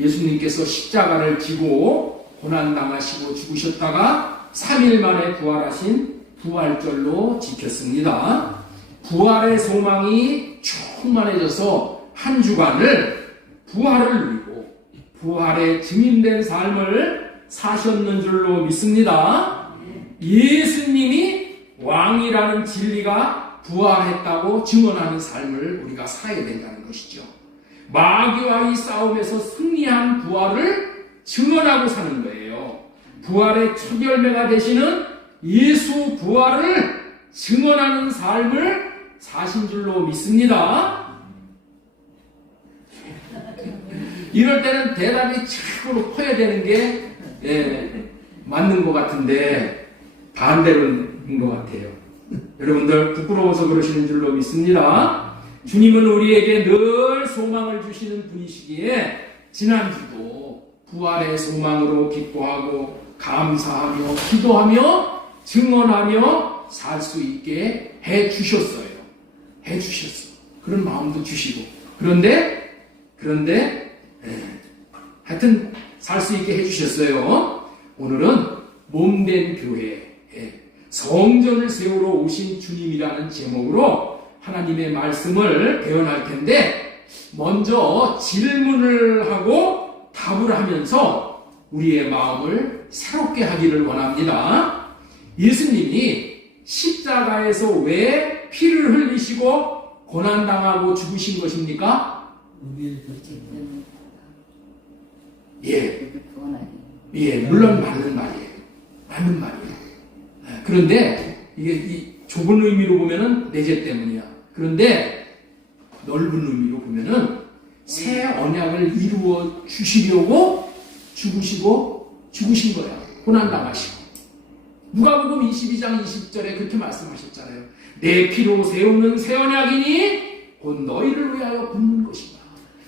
예수님께서 십자가를 지고 고난당하시고 죽으셨다가 3일 만에 부활하신 부활절로 지켰습니다. 부활의 소망이 충만해져서 한 주간을 부활을 누리고 부활의 증인된 삶을 사셨는 줄로 믿습니다. 예수님이 왕이라는 진리가 부활했다고 증언하는 삶을 우리가 살아야 된다는 것이죠. 마귀와의 싸움에서 승리한 부활을 증언하고 사는 거예요. 부활의 첫 열매가 되시는 예수 부활을 증언하는 삶을 사신 줄로 믿습니다. 이럴 때는 대답이 참으로 커야 되는 게 맞는 것 같은데 반대로인 것 같아요. 여러분들 부끄러워서 그러시는 줄로 믿습니다. 주님은 우리에게 늘 소망을 주시는 분이시기에 지난주도 부활의 소망으로 기뻐하고 감사하며 기도하며 증언하며 살 수 있게 해주셨어요. 해주셨어. 그런 마음도 주시고 그런데 하여튼 살 수 있게 해주셨어요. 오늘은 몸된 교회 성전을 세우러 오신 주님이라는 제목으로 하나님의 말씀을 배워날 텐데 먼저 질문을 하고 답을 하면서 우리의 마음을 새롭게 하기를 원합니다. 예수님이 십자가에서 왜 피를 흘리시고 고난당하고 죽으신 것입니까? 물론 맞는 말이에요. 맞는 말이에요. 그런데 이게 이 좁은 의미로 보면은 내 죄 때문이야. 그런데 넓은 의미로 보면은 새 언약을 이루어 주시려고 죽으신 거야. 고난당하시고. 누가복음 22장 20절에 그렇게 말씀하셨잖아요. 내 피로 세우는 새 언약이니 곧 너희를 위하여 붓는 것이다.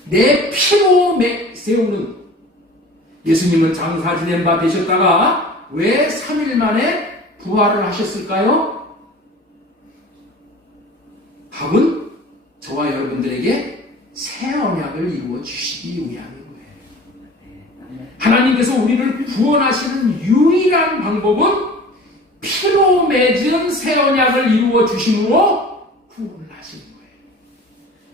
내 피로 세우는 예수님은 장사 지낸 바 되셨다가 왜 3일 만에 부활을 하셨을까요? 답은 저와 여러분들에게 새 언약을 이루어 주시기 위함인 거예요. 하나님께서 우리를 구원하시는 유일한 방법은 피로 맺은 새 언약을 이루어 주심으로 구원을 하시는 거예요.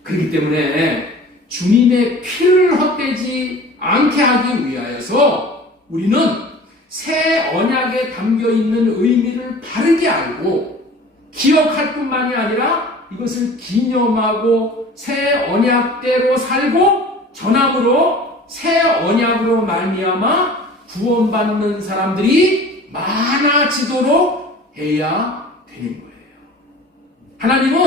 그렇기 때문에 주님의 피를 헛되지 않게 하기 위하여서 우리는 새 언약에 담겨있는 의미를 바르게 알고 기억할 뿐만이 아니라 이것을 기념하고 새 언약대로 살고 전함으로 새 언약으로 말미암아 구원받는 사람들이 많아지도록 해야 되는 거예요. 하나님은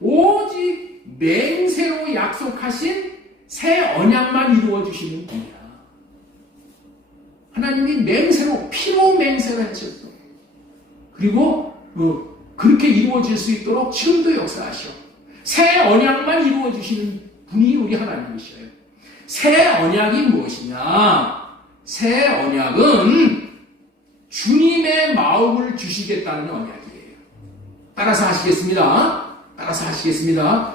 오직 맹세로 약속하신 새 언약만 이루어 주시는 분이야. 하나님이 맹세로 피로 맹세를 하셨어. 그리고 그렇게 이루어질 수 있도록 지금도 역사하셔. 새 언약만 이루어 주시는 분이 우리 하나님이셔요. 새 언약이 무엇이냐? 새 언약은 주님의 마음을 주시겠다는 언약이에요. 따라서 하시겠습니다.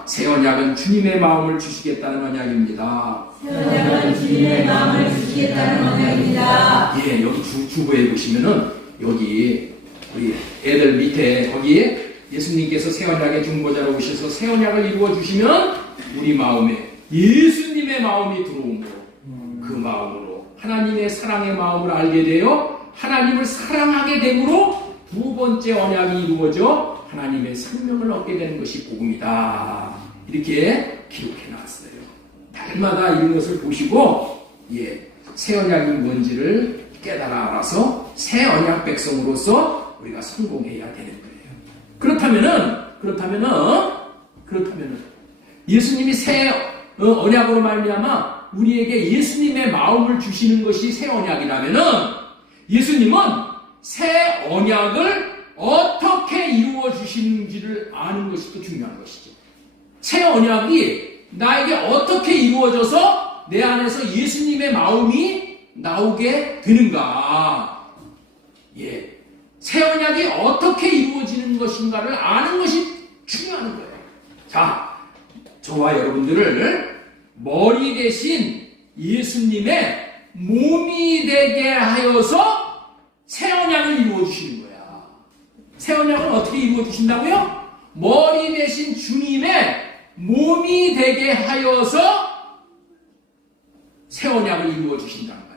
새 언약은 주님의 마음을 주시겠다는 언약입니다. 새 언약은 주님의 마음을 주시겠다는 언약입니다. 여기 주보에 보시면은 여기 우리 애들 밑에 거기에 예수님께서 새 언약의 중보자로 오셔서 새 언약을 이루어 주시면 우리 마음에 예수님의 마음이 들어온 거. 그 마음으로 하나님의 사랑의 마음을 알게 되어 하나님을 사랑하게 되므로 두 번째 언약이 이루어져 하나님의 생명을 얻게 되는 것이 복음이다. 이렇게 기록해 놨어요. 날마다 이런 것을 보시고 새 언약이 뭔지를 깨달아 알아서 새 언약 백성으로서 우리가 성공해야 되는 거예요. 그렇다면은 예수님이 새 언약으로 말미암아 우리에게 예수님의 마음을 주시는 것이 새 언약이라면은 예수님은 새 언약을 어떻게 이루어 주시는지를 아는 것이 또 중요한 것이죠. 새 언약이 나에게 어떻게 이루어져서 내 안에서 예수님의 마음이 나오게 되는가? 새 언약이 어떻게 이루어지는 것인가를 아는 것이 중요한 거예요. 자, 저와 여러분들을 머리 대신 예수님의 몸이 되게 하여서 새 언약을 이루어 주시는 거야. 새 언약은 어떻게 이루어 주신다고요? 머리 대신 주님의 몸이 되게 하여서 새 언약을 이루어 주신단 말이야.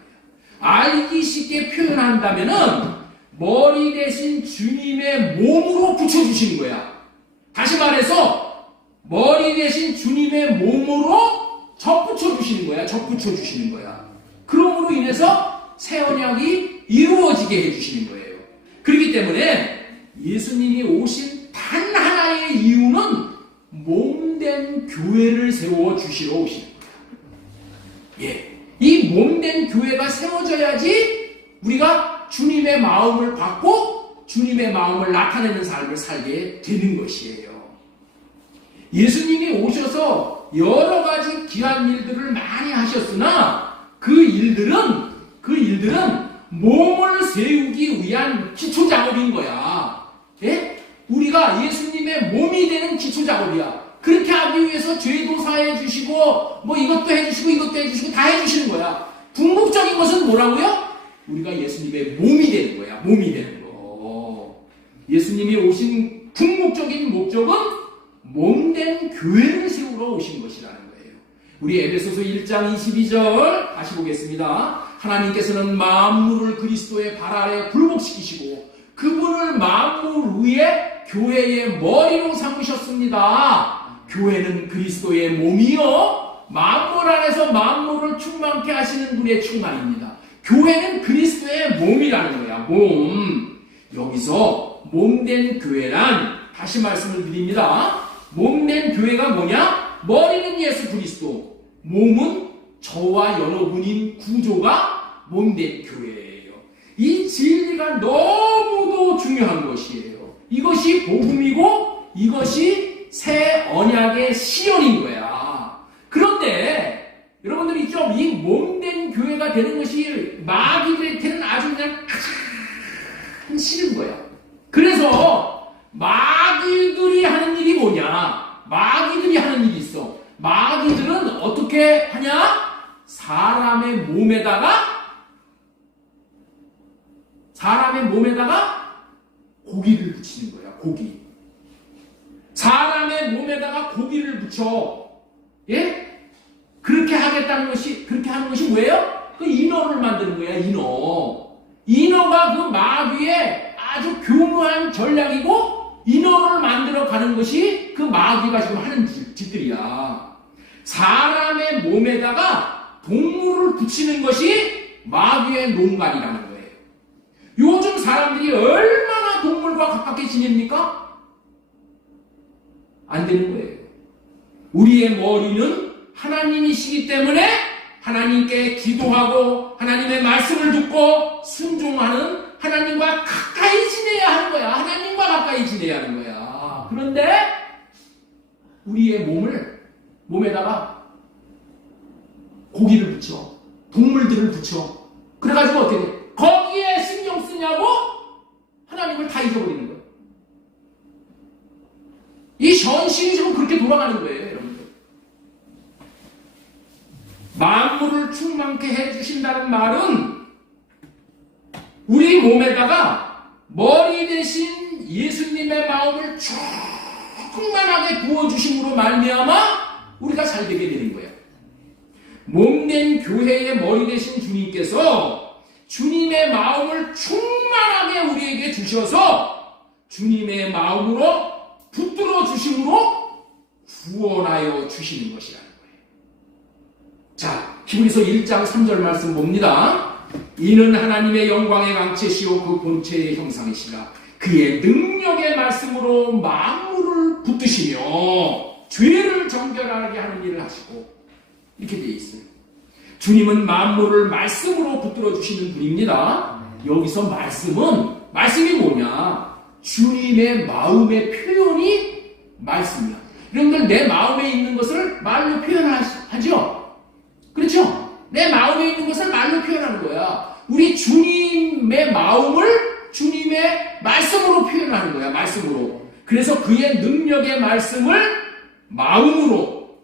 알기 쉽게 표현한다면은 머리 대신 주님의 몸으로 붙여주시는 거야. 다시 말해서 머리 대신 주님의 몸으로 접붙여 주시는 거야. 접붙여 주시는 거야. 그러므로 인해서 새 언약이 이루어지게 해주시는 거예요. 그렇기 때문에 예수님이 오신 단 하나의 이유는 몸된 교회를 세워 주시러 오시는 거야. 예, 이 몸된 교회가 세워져야지 우리가 주님의 마음을 받고 주님의 마음을 나타내는 삶을 살게 되는 것이에요. 예수님이 오셔서 여러 가지 귀한 일들을 많이 하셨으나 그 일들은 몸을 세우기 위한 기초 작업인 거야. 예? 우리가 예수님의 몸이 되는 기초 작업이야. 그렇게 하기 위해서 죄도 사해 주시고 뭐 이것도 해주시고 이것도 해주시고 다 해주시는 거야. 궁극적인 것은 뭐라고요? 우리가 예수님의 몸이 되는 거야. 몸이 되는 거. 예수님이 오신 궁극적인 목적은 몸된 교회를 세우러 오신 것이라는 거예요. 우리 에베소서 1장 22절 다시 보겠습니다. 하나님께서는 만물을 그리스도의 발 아래 굴복시키시고 그분을 만물 위에 교회의 머리로 삼으셨습니다. 교회는 그리스도의 몸이요 만물 안에서 만물을 충만케 하시는 분의 충만입니다. 교회는 그리스도의 몸이라는 거야. 몸. 여기서 몸된 교회란 다시 말씀을 드립니다. 몸된 교회가 뭐냐? 머리는 예수 그리스도, 몸은 저와 여러분인 구조가 몸된 교회예요. 이 진리가 너무도 중요한 것이에요. 이것이 복음이고 이것이 새 언약의 시연인 거야. 그런데 여러분들이 좀 이 몸된 교회가 되는 것이 마귀들한테는 아주 그냥 가장 싫은 거야. 그래서 마귀들이 하는 일이 뭐냐? 마귀들이 하는 일이 있어. 마귀들은 어떻게 하냐? 사람의 몸에다가 고기를 붙이는 거야. 고기. 사람의 몸에다가 고기를 붙여. 예? 그렇게 하는 것이 왜요? 그 인어를 만드는 거야. 인어가 그 마귀의 아주 교묘한 전략이고 인어를 만들어 가는 것이 그 마귀가 지금 하는 짓들이야. 사람의 몸에다가 동물을 붙이는 것이 마귀의 농간이라는 거예요. 요즘 사람들이 얼마나 동물과 가깝게 지냅니까? 안 되는 거예요. 우리의 머리는 하나님이시기 때문에 하나님께 기도하고 하나님의 말씀을 듣고 순종하는 하나님과 가까이 지내야 하는 거야. 하나님과 가까이 지내야 하는 거야. 그런데 우리의 몸에다가 고기를 붙여. 동물들을 붙여. 그래가지고 어떻게 돼? 거기에 신경 쓰냐고 하나님을 다 잊어버리는 거예요. 이 현실이 지금 그렇게 돌아가는 거예요, 여러분들. 만물을 충만케 해주신다는 말은 우리 몸에다가 머리 대신 예수님의 마음을 충만하게 부어주심으로 말미암아 우리가 잘 되게 되는 거예요. 몸된 교회의 머리 대신 주님께서 주님의 마음을 충만하게 우리에게 주셔서 주님의 마음으로 붙들어 주심으로 구원하여 주시는 것이라는 거예요. 자, 히브리서 1장 3절 말씀 봅니다. 이는 하나님의 영광의 강체시오 그 본체의 형상이시라. 그의 능력의 말씀으로 만물을 붙드시며 죄를 정결하게 하는 일을 하시고 이렇게 되어 있어요. 주님은 만물을 말씀으로 붙들어 주시는 분입니다. 여기서 말씀이 뭐냐? 주님의 마음의 표현이 말씀이야. 여러분들 내 마음에 있는 것을 말로 표현하죠? 그렇죠? 내 마음에 있는 것을 말로 표현하는 거야. 우리 주님의 마음을 주님의 말씀으로 표현하는 거야. 말씀으로. 그래서 그의 능력의 말씀을 마음으로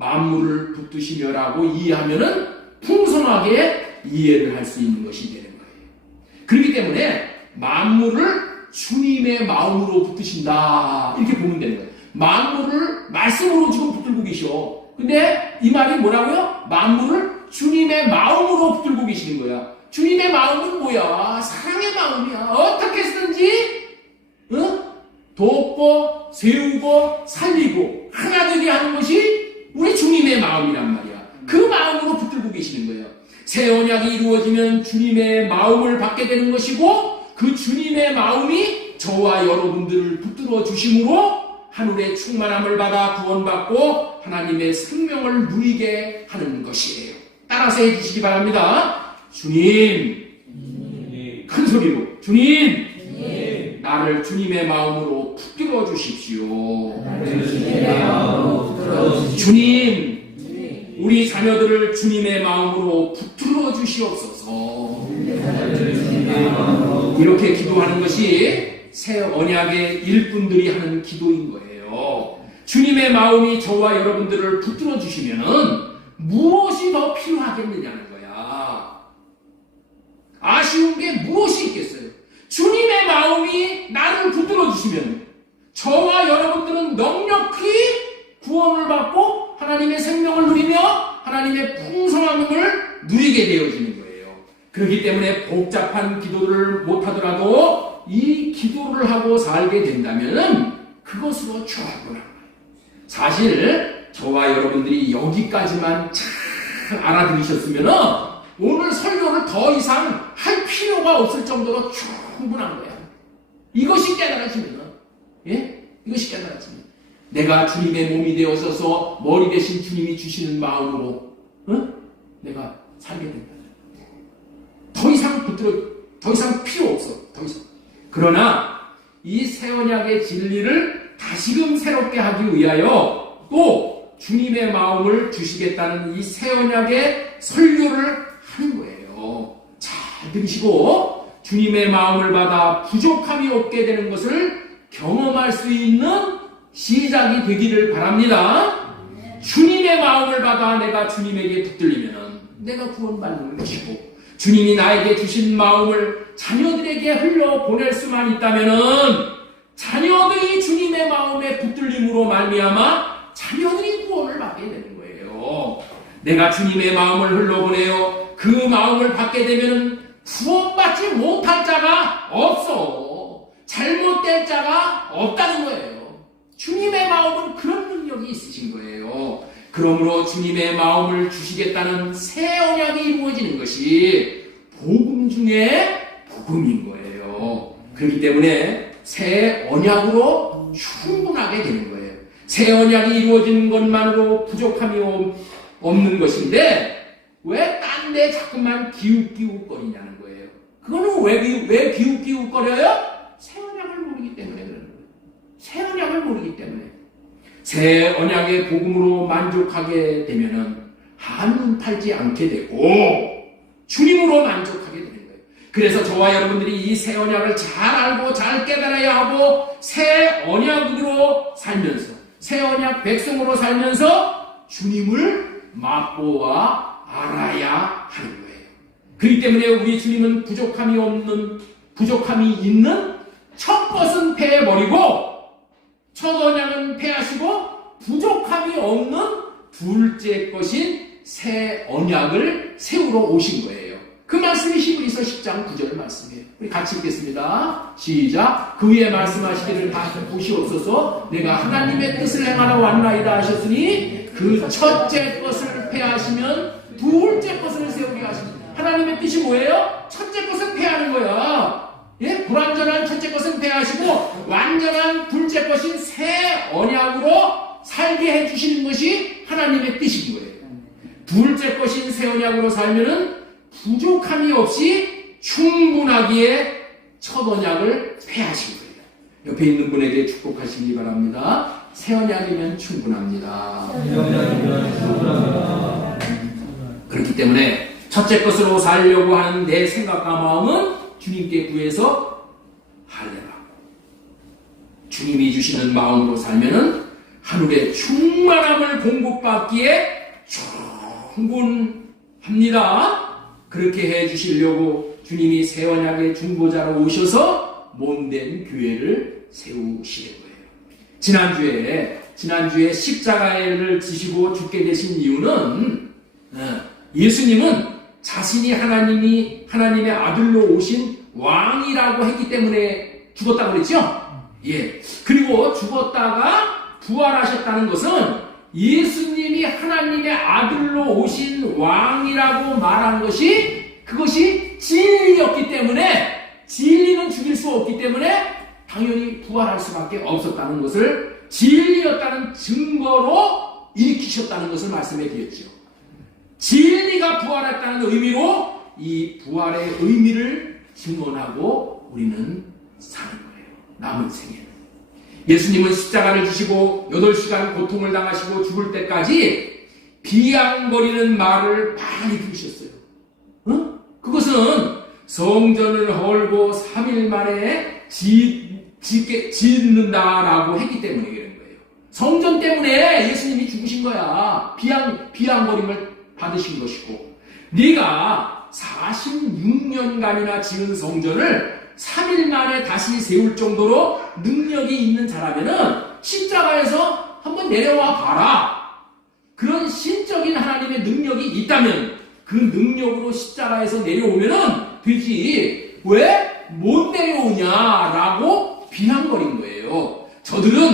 만물을 붙드시며라고 이해하면은 풍성하게 이해를 할 수 있는 것이 되는 거예요. 그렇기 때문에 만물을 주님의 마음으로 붙드신다 이렇게 보면 되는 거예요. 만물을 말씀으로 지금 붙들고 계셔. 근데 이 말이 뭐라고요? 만물을 주님의 마음으로 붙들고 계시는 거야. 주님의 마음은 뭐야? 사랑의 마음이야. 어떻게 쓰든지 돕고 세우고 살리고 하나 되게 하는 것이 우리 주님의 마음이란 말이야. 그 마음으로 붙들고 계시는 거예요. 새 언약이 이루어지면 주님의 마음을 받게 되는 것이고 그 주님의 마음이 저와 여러분들을 붙들어 주심으로 하늘의 충만함을 받아 구원받고 하나님의 생명을 누리게 하는 것이에요. 따라서 해주시기 바랍니다. 주님, 큰 소리로 주님, 나를 주님의 마음으로 붙들어 주십시오. 주님, 우리 자녀들을 주님의 마음으로 붙들어 주시옵소서. 이렇게 기도하는 것이 새 언약의 일꾼들이 하는 기도인 거예요. 주님의 마음이 저와 여러분들을 붙들어 주시면은 무엇이 더 필요하겠느냐는 거야. 아쉬운 게 무엇이 있겠어요? 주님의 마음이 나를 붙들어 주시면 저와 여러분들은 넉넉히 구원을 받고 하나님의 생명을 누리며 하나님의 풍성함을 누리게 되어지는 거예요. 그렇기 때문에 복잡한 기도를 못하더라도 이 기도를 하고 살게 된다면 그것으로 충분한 거예요. 사실 저와 여러분들이 여기까지만 잘 알아들으셨으면 오늘 설교를 더 이상 할 필요가 없을 정도로 충분한 거야. 이것이 깨달아지면, 이것이 깨달아지면 내가 주님의 몸이 되어서서 머리 대신 주님이 주시는 마음으로 내가 살게 된다. 더 이상 필요 없어. 더 이상. 그러나 이 새 언약의 진리를 다시금 새롭게 하기 위하여 또 주님의 마음을 주시겠다는 이 새 언약의 설교를 하는 거예요. 잘 들으시고 주님의 마음을 받아 부족함이 없게 되는 것을 경험할 수 있는 시작이 되기를 바랍니다. 주님의 마음을 받아 내가 주님에게 붙들리면 내가 구원받는 것이고 주님이 나에게 주신 마음을 자녀들에게 흘려보낼 수만 있다면 자녀들이 주님의 마음에 붙들림으로 말미암아 자녀들이 구원을 받게 되는 거예요. 내가 주님의 마음을 흘려보내요. 그 마음을 받게 되면 구원받지 못할 자가 없어. 잘못된 자가 없다는 거예요. 주님의 마음은 그런 능력이 있으신 거예요. 그러므로 주님의 마음을 주시겠다는 새 언약이 이루어지는 것이 복음 중에 복음인 거예요. 그렇기 때문에 새 언약으로 충분하게 되는 거예요. 새 언약이 이루어진 것만으로 부족함이 없는 것인데 왜 딴 데 자꾸만 기웃기웃거리냐는 거예요. 그거는 왜 기웃기웃거려요? 새 언약을 모르기 때문에 그러는 거예요. 새 언약을 모르기 때문에. 새 언약의 복음으로 만족하게 되면은 한눈 팔지 않게 되고 주님으로 만족하게 되는 거예요. 그래서 저와 여러분들이 이 새 언약을 잘 알고 잘 깨달아야 하고 새 언약으로 살면서 새 언약 백성으로 살면서 주님을 맛보아 알아야 하는 거예요. 그렇기 때문에 우리 주님은 부족함이 있는 첫 것은 패해버리고 첫 언약은 패하시고 부족함이 없는 둘째 것인 새 언약을 세우러 오신 거예요. 그 말씀이 히브리서 10장 9절 말씀이에요. 우리 같이 읽겠습니다. 시작. 그 위에 말씀하시기를 다 보시옵소서. 내가 하나님의 뜻을 행하러 왔나이다 하셨으니 그 첫째 것을 패하시면 둘째 것을 세우게 하십니다. 하나님의 뜻이 뭐예요? 첫째 것은 패하는 거야. 불완전한 첫째 것은 패하시고 완전한 둘째 것인 새 언약으로 살게 해주시는 것이 하나님의 뜻인 거예요. 둘째 것인 새 언약으로 살면은 부족함이 없이 충분하기에 첫 언약을 패하신 거예요. 옆에 있는 분에게 축복하시기 바랍니다. 새 언약이면 충분합니다. 그렇기 때문에 첫째 것으로 살려고 하는 내 생각과 마음은 주님께 구해서 하려라. 주님이 주시는 마음으로 살면은 하늘의 충만함을 공급받기에 충분합니다. 그렇게 해주시려고 주님이 새 언약의 중보자로 오셔서 몸된 교회를 세우시는 거예요. 지난주에 십자가를 지시고 죽게 되신 이유는 예수님은 자신이 하나님의 아들로 오신 왕이라고 했기 때문에 죽었다고 그랬죠? 예. 그리고 죽었다가 부활하셨다는 것은 예수님이 하나님의 아들로 오신 왕이라고 말한 그것이 진리였기 때문에, 진리는 죽일 수 없기 때문에 당연히 부활할 수밖에 없었다는 것을 진리였다는 증거로 일으키셨다는 것을 말씀해 드렸죠. 진리가 부활했다는 의미로 이 부활의 의미를 증언하고 우리는 사는 거예요. 남은 생에는. 예수님은 십자가를 지시고 8시간 고통을 당하시고 죽을 때까지 비양거리는 말을 많이 들으셨어요. 그것은 성전을 헐고 3일 만에 짓는다라고 했기 때문에 그런 거예요. 성전 때문에 예수님이 죽으신 거야. 비양거림을 받으신 것이고, 네가 46년간이나 지은 성전을 3일 만에 다시 세울 정도로 능력이 있는 자라면은 십자가에서 한번 내려와 봐라. 그런 신적인 하나님의 능력이 있다면 그 능력으로 십자가에서 내려오면은 되지. 왜 못 내려오냐라고 비난거린 거예요. 저들은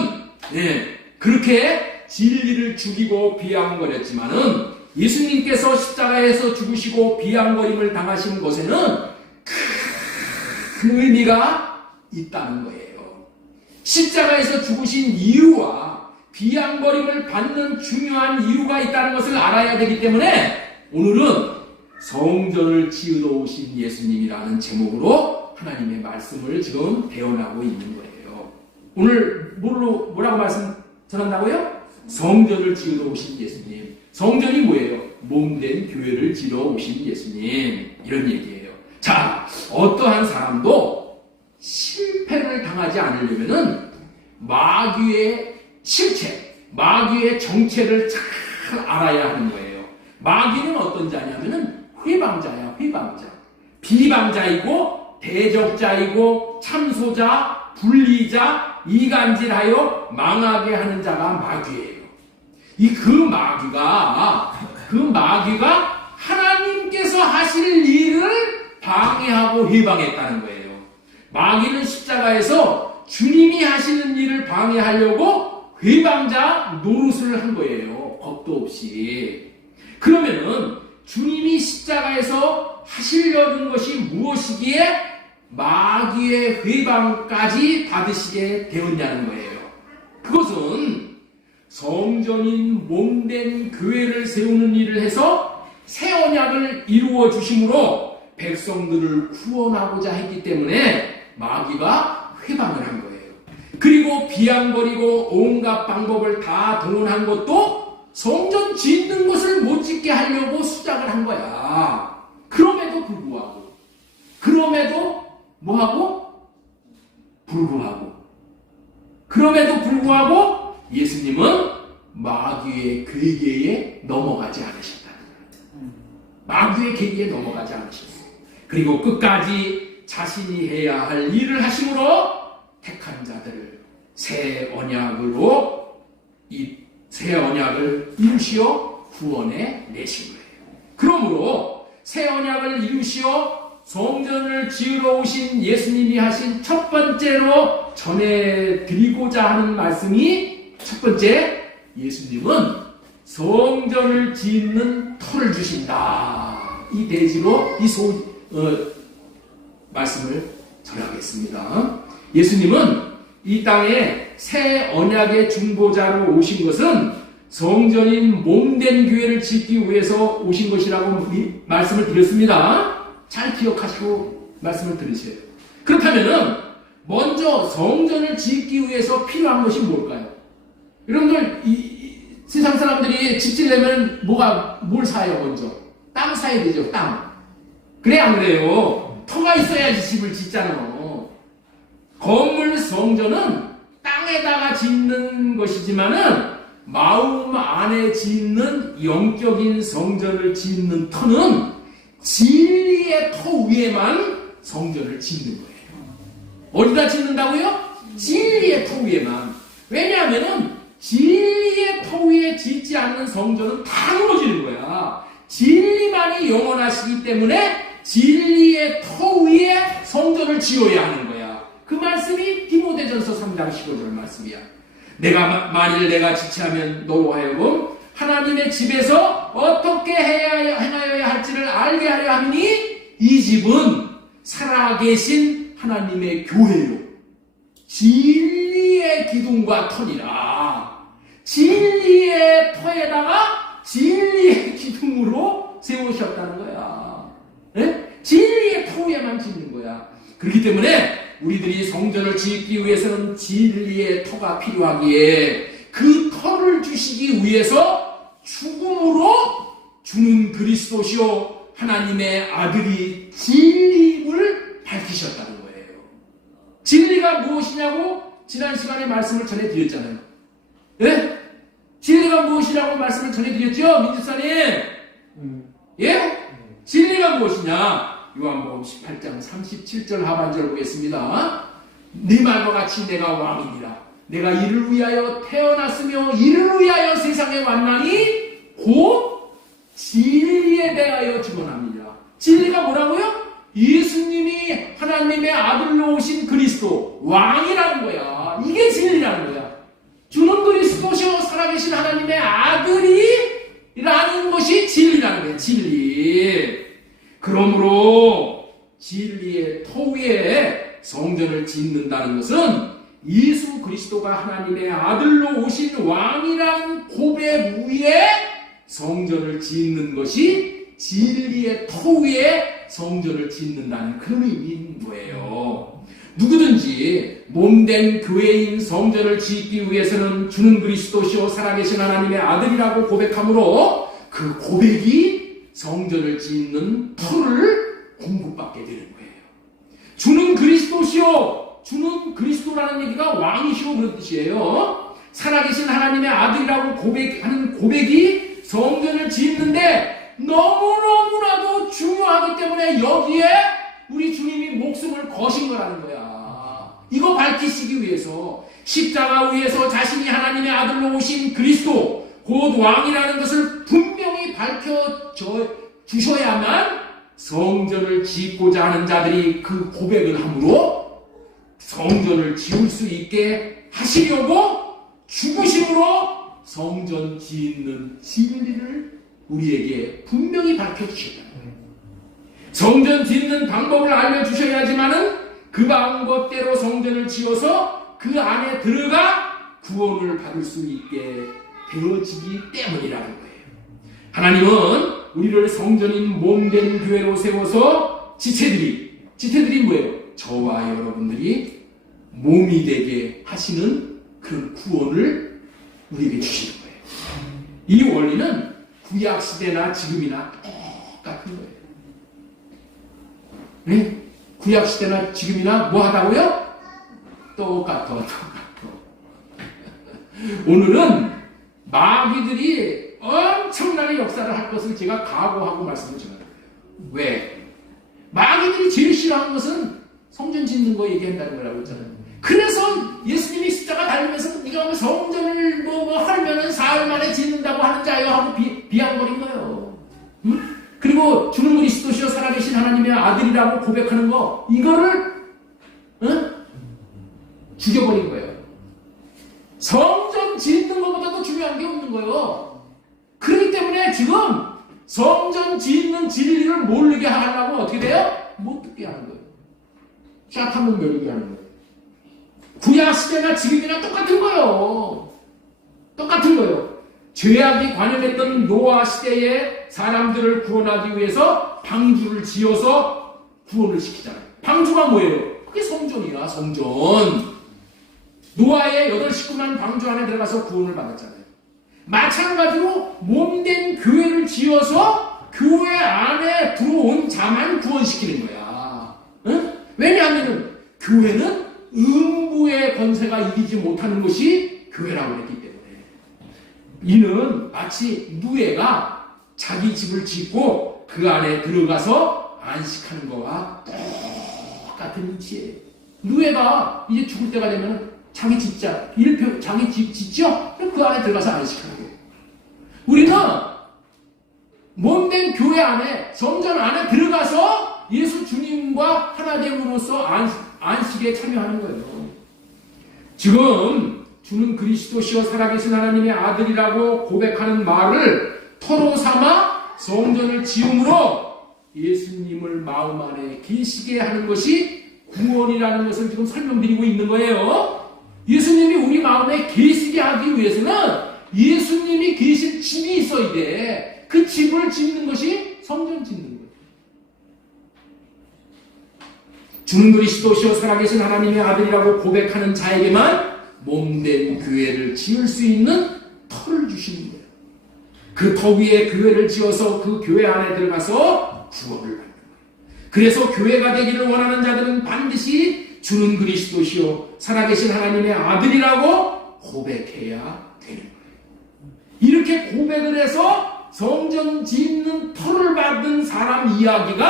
그렇게 진리를 죽이고 비양거렸지만은 예수님께서 십자가에서 죽으시고 비양거림을 당하신 것에는 큰 의미가 있다는 거예요. 십자가에서 죽으신 이유와 비양거림을 받는 중요한 이유가 있다는 것을 알아야 되기 때문에 오늘은 성전을 지으러 오신 예수님이라는 제목으로 하나님의 말씀을 지금 배워나고 있는 거예요. 오늘 뭐라고 말씀 전한다고요? 성전을 지으러 오신 예수님. 성전이 뭐예요? 몸된 교회를 지으러 오신 예수님. 이런 얘기예요. 자, 어떠한 사람도 실패를 당하지 않으려면은 마귀의 실체, 마귀의 정체를 잘 알아야 하는 거예요. 마귀는 어떤 자냐면은 회방자야, 회방자. 비방자이고 대적자이고 참소자, 분리자, 이간질하여 망하게 하는 자가 마귀예요. 그 마귀가 하나님께서 하실 일을 방해하고 해방했다는 거예요. 마귀는 십자가에서 주님이 하시는 일을 방해하려고 회방자 노릇을 한 거예요. 겁도 없이. 그러면은 주님이 십자가에서 하시려는 것이 무엇이기에 마귀의 회방까지 받으시게 되었냐는 거예요. 그것은 성전인 몸된 교회를 세우는 일을 해서 새 언약을 이루어 주심으로 백성들을 구원하고자 했기 때문에 마귀가 회방을 한 거예요. 그리고 비양거리고 온갖 방법을 다 동원한 것도 성전 짓는 것을 못 짓게 하려고 수작을 한 거야. 그럼에도 불구하고 예수님은 마귀의 괴계에 넘어가지 않으셨다는 거예요. 마귀의 괴계에 넘어가지 않으셨어요. 그리고 끝까지 자신이 해야 할 일을 하심으로 택한 자들을 새 언약을 이루시어 구원해 내신 거예요. 그러므로 새 언약을 이루시어 성전을 지으러 오신 예수님이 하신 첫 번째로 전해드리고자 하는 말씀이, 첫 번째, 예수님은 성전을 짓는 터를 주신다. 이 대지로 말씀을 전하겠습니다. 예수님은 이 땅에 새 언약의 중보자로 오신 것은 성전인 몸된 교회를 짓기 위해서 오신 것이라고 말씀을 드렸습니다. 잘 기억하시고 말씀을 들으세요. 그렇다면은 먼저 성전을 짓기 위해서 필요한 것이 뭘까요? 여러분들 세상 사람들이 집 지려면 뭘 사요? 먼저 땅 사야 되죠. 땅. 그래 안 그래요? 터가 있어야지 집을 짓잖아. 건물 성전은 땅 땅에다가 짓는 것이지만은 마음 안에 짓는 영적인 성전을 짓는 터는 진리의 터 위에만 성전을 짓는 거예요. 어디다 짓는다고요? 진리의 터 위에만. 왜냐하면은 진리의 터 위에 짓지 않는 성전은 다 무너지는 거야. 진리만이 영원하시기 때문에 진리의 터 위에 성전을 지어야 하는 거야. 그 말씀이 디모데전서 3장 15절 말씀이야. 만일 내가 지체하면 너로 하여금 하나님의 집에서 어떻게 행하여야 할지를 알게 하려 하니 이 집은 살아계신 하나님의 교회요 진리의 기둥과 터니라. 진리의 터에다가 진리의 기둥으로 세우셨다는 거야. 네? 진리의 터 위에만 짓는 거야. 그렇기 때문에 우리들이 성전을 짓기 위해서는 진리의 터가 필요하기에 그 터를 주시기 위해서 죽음으로 주는 그리스도시요 하나님의 아들이 진리임을 밝히셨다는 거예요. 진리가 무엇이냐고 지난 시간에 말씀을 전해드렸잖아요. 예? 진리가 무엇이라고 말씀을 전해드렸죠? 민주사님. 예? 진리가 무엇이냐? 요한복음 18장 37절 하반절 보겠습니다. 네 말과 같이 내가 왕이니라. 내가 이를 위하여 태어났으며 이를 위하여 세상에 왔나니 곧 진리에 대하여 증언합니다. 진리가 뭐라고요? 예수님이 하나님의 아들로 오신 그리스도 왕이라는 거야. 이게 진리라는 거야. 주는 그리스도시요 살아계신 하나님의 아들이라는 것이 진리라는 거야. 진리. 그러므로 진리의 터 위에 성전을 짓는다는 것은 예수 그리스도가 하나님의 아들로 오신 왕이란 고백 위에 성전을 짓는 것이 진리의 터 위에 성전을 짓는다는 그런 의미인 거예요. 누구든지 몸된 교회인 성전을 짓기 위해서는 주는 그리스도시요 살아계신 하나님의 아들이라고 고백하므로 그 고백이 성전을 짓는 터를 공급받게 되는 거예요. 주는 그리스도시요. 주는 그리스도라는 얘기가 왕이시오 그런 뜻이에요. 살아계신 하나님의 아들이라고 고백하는 고백이 성전을 짓는데 너무너무나도 중요하기 때문에 여기에 우리 주님이 목숨을 거신 거라는 거야. 이거 밝히시기 위해서 십자가 위에서 자신이 하나님의 아들로 오신 그리스도 곧 왕이라는 것을 분명히 밝혀주셔야만 성전을 짓고자 하는 자들이 그 고백을 함으로 성전을 지을 수 있게 하시려고 죽으심으로 성전 짓는 진리를 우리에게 분명히 밝혀주셨다. 성전 짓는 방법을 알려주셔야지만은 그 방법대로 성전을 지어서 그 안에 들어가 구원을 받을 수 있게 되어지기 때문이라는 거예요. 하나님은 우리를 성전인 몸된 교회로 세워서 지체들이 뭐예요? 저와 여러분들이 몸이 되게 하시는 그 구원을 우리에게 주시는 거예요. 이 원리는 구약시대나 지금이나 똑같은 거예요. 네? 구약시대나 지금이나 뭐 하다고요? 똑같아. 오늘은 마귀들이 엄청나게 역사를 할 것을 제가 각오하고 말씀을 전합니다. 왜? 마귀들이 제일 싫어하는 것은 성전 짓는 거 얘기한다는 거라고 했잖아요. 그래서 예수님이 십자가 달리면서 네가 성전을 뭐 하면은 사흘 만에 짓는다고 하는 자여 하고 비양거린 거예요. 응? 그리고 주는 그리스도시요 살아계신 하나님의 아들이라고 고백하는 거 이거를 죽여버린 거예요. 성전 짓는 것보다도 중요한 게 없는 거예요. 그렇기 때문에 지금 성전 짓는 진리를 모르게 하려고 어떻게 돼요? 못 듣게 하는 거예요. 샷한번 모르게 하는 거예요. 구약시대나 지금이나 똑같은 거예요. 똑같은 거예요. 죄악이 관영했던 노아 시대에 사람들을 구원하기 위해서 방주를 지어서 구원을 시키잖아요. 방주가 뭐예요? 그게 성전이야, 성전. 노아의 8 식구만 방주 안에 들어가서 구원을 받았잖아요. 마찬가지로 몸된 교회를 지어서 교회 안에 들어온 자만 구원시키는 거야. 응? 왜냐하면 교회는 음부의 권세가 이기지 못하는 것이 교회라고 했기 때문에 이는 마치 누에가 자기 집을 짓고 그 안에 들어가서 안식하는 거와 똑같은 이치예요. 누에가 이제 죽을 때가 되면 자기 집자, 자기 집 짓죠? 그럼 그 안에 들어가서 안식하는 거예요. 우리는 몸된 교회 안에, 성전 안에 들어가서 예수 주님과 하나 됨으로써 안식에 참여하는 거예요. 지금 주는 그리스도시요 살아계신 하나님의 아들이라고 고백하는 말을 토로 삼아 성전을 지음으로 예수님을 마음 안에 계시게 하는 것이 구원이라는 것을 지금 설명드리고 있는 거예요. 예수님이 우리 마음에 계시게 하기 위해서는 예수님이 계신 집이 있어야 돼. 그 집을 짓는 것이 성전 짓는 거예요. 주는 그리스도시요 살아계신 하나님의 아들이라고 고백하는 자에게만 몸된 교회를 지을 수 있는 터를 주시는 거예요. 그 터 위에 교회를 지어서 그 교회 안에 들어가서 구원을 받는 거예요. 그래서 교회가 되기를 원하는 자들은 반드시 주는 그리스도시요 살아계신 하나님의 아들이라고 고백해야 되는 거예요. 이렇게 고백을 해서 성전 짓는 터를 받은 사람 이야기가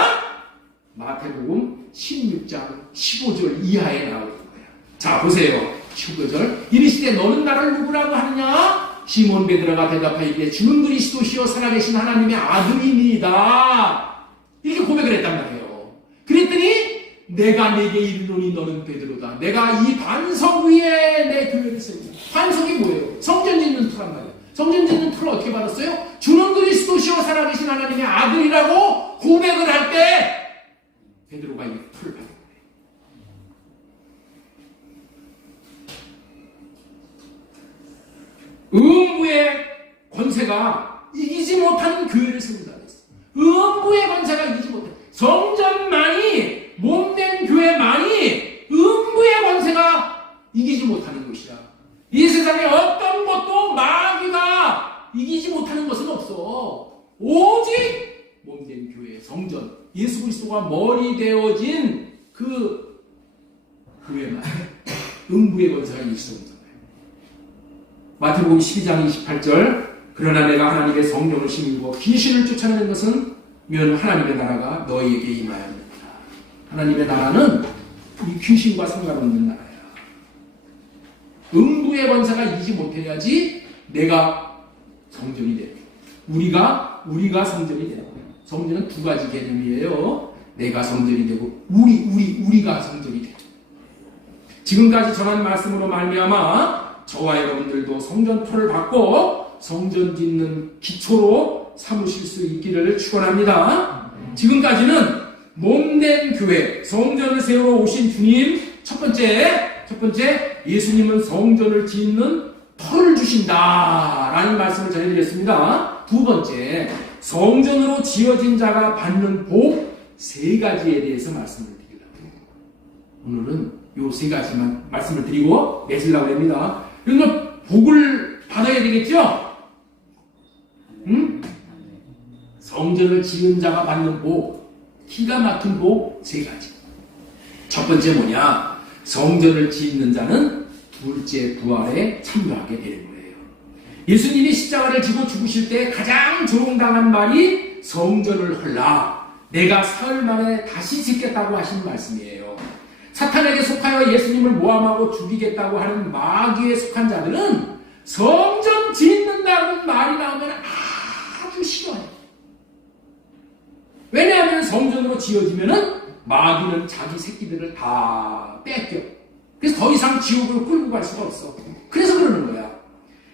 마태복음 16장 15절 이하에 나오는 거예요. 자, 보세요. 15절. 이르시되 너는 나를 누구라고 하느냐? 시몬 베드로가 대답하이되 주는 그리스도시요 살아계신 하나님의 아들입니다. 이렇게 고백을 했단 말이에요. 그랬더니 내가 네게 이르노니 너는 베드로다. 내가 이 반석 위에 내 교회를 세우리라. 반석이 뭐예요? 성전 짓는 터란 말이에요. 성전 짓는 터를 어떻게 받았어요? 주는 그리스도시요 살아계신 하나님의 아들이라고 고백을 할 때 베드로가 이 터를 받은 거예요. 음부의 권세가 이기지 못하는 교회를 세운다 그랬어요. 음부의 권세가 이기지 못해. 성전만이, 몸된 교회만이 음부의 권세가 이기지 못하는 것이야. 이 세상에 어떤 것도 마귀가 이기지 못하는 것은 없어. 오직 몸된 교회, 성전, 예수 그리스도가 머리 되어진 그 교회만 음부의 권세가 이길 수 없는 거예요. 마태복음 12장 28절 그러나 내가 하나님의 성령을 힘입어 귀신을 쫓아내는 것은 면 하나님의 나라가 너희에게 임하였느니라. 하나님의 나라는 이 귀신과 상관없는 나라야. 음부의 권세가 이기지 못해야지 내가 성전이 되고 우리가 성전이 되는 거예요. 성전은 두 가지 개념이에요. 내가 성전이 되고 우리가 성전이 되고. 지금까지 전한 말씀으로 말미암아 저와 여러분들도 성전토를 받고 성전 짓는 기초로 삼으실 수 있기를 축원합니다. 지금까지는 몸된 교회, 성전을 세우러 오신 주님 첫 번째 예수님은 성전을 짓는 터를 주신다라는 말씀을 전해드렸습니다. 두 번째, 성전으로 지어진 자가 받는 복 세 가지에 대해서 말씀을 드리려고 합니다. 오늘은 요 세 가지만 말씀을 드리고 내시려고 합니다. 그러니까 복을 받아야 되겠죠? 응? 성전을 지은 자가 받는 복, 기가 막힌 복 세 가지. 첫 번째 뭐냐? 성전을 짓는 자는 둘째 부활에 참여하게 되는 거예요. 예수님이 십자가를 지고 죽으실 때 가장 조롱당한 말이 성전을 헐라. 내가 사흘 만에 다시 짓겠다고 하신 말씀이에요. 사탄에게 속하여 예수님을 모함하고 죽이겠다고 하는 마귀에 속한 자들은 성전 짓는다는 말이 나오면 아주 싫어해요. 왜냐하면 성전으로 지어지면은 마귀는 자기 새끼들을 다 뺏겨. 그래서 더 이상 지옥으로 끌고 갈 수가 없어. 그래서 그러는 거야.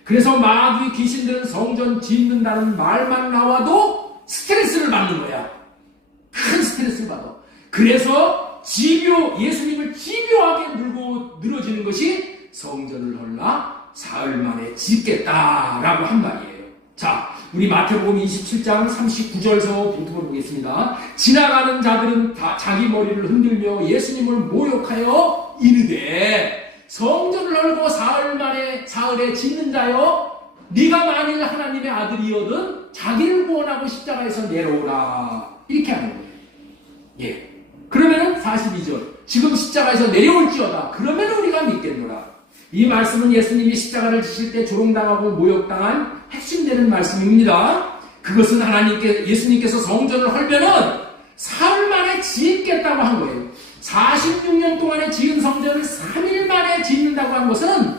그래서 마귀 귀신들은 성전 짓는다는 말만 나와도 스트레스를 받는 거야. 큰 스트레스를 받아. 그래서 예수님을 집요하게 늘어지는 것이 성전을 헐라 사흘 만에 짓겠다라고 한 말이에요. 자, 우리 마태복음 27장 39절서 부터 보겠습니다. 지나가는 자들은 다 자기 머리를 흔들며 예수님을 모욕하여 이르되 성전을 헐고 사흘에 짓는 자여 네가 만일 하나님의 아들이거든 자기를 구원하고 십자가에서 내려오라. 이렇게 하는 거예요. 예. 그러면은 42절 지금 십자가에서 내려올지어다. 그러면 우리가 믿겠노라. 이 말씀은 예수님이 십자가를 지실 때 조롱당하고 모욕당한 핵심되는 말씀입니다. 그것은 예수님께서 성전을 헐면은 사흘 만에 짓겠다고 한 거예요. 46년 동안에 지은 성전을 3일 만에 짓는다고 한 것은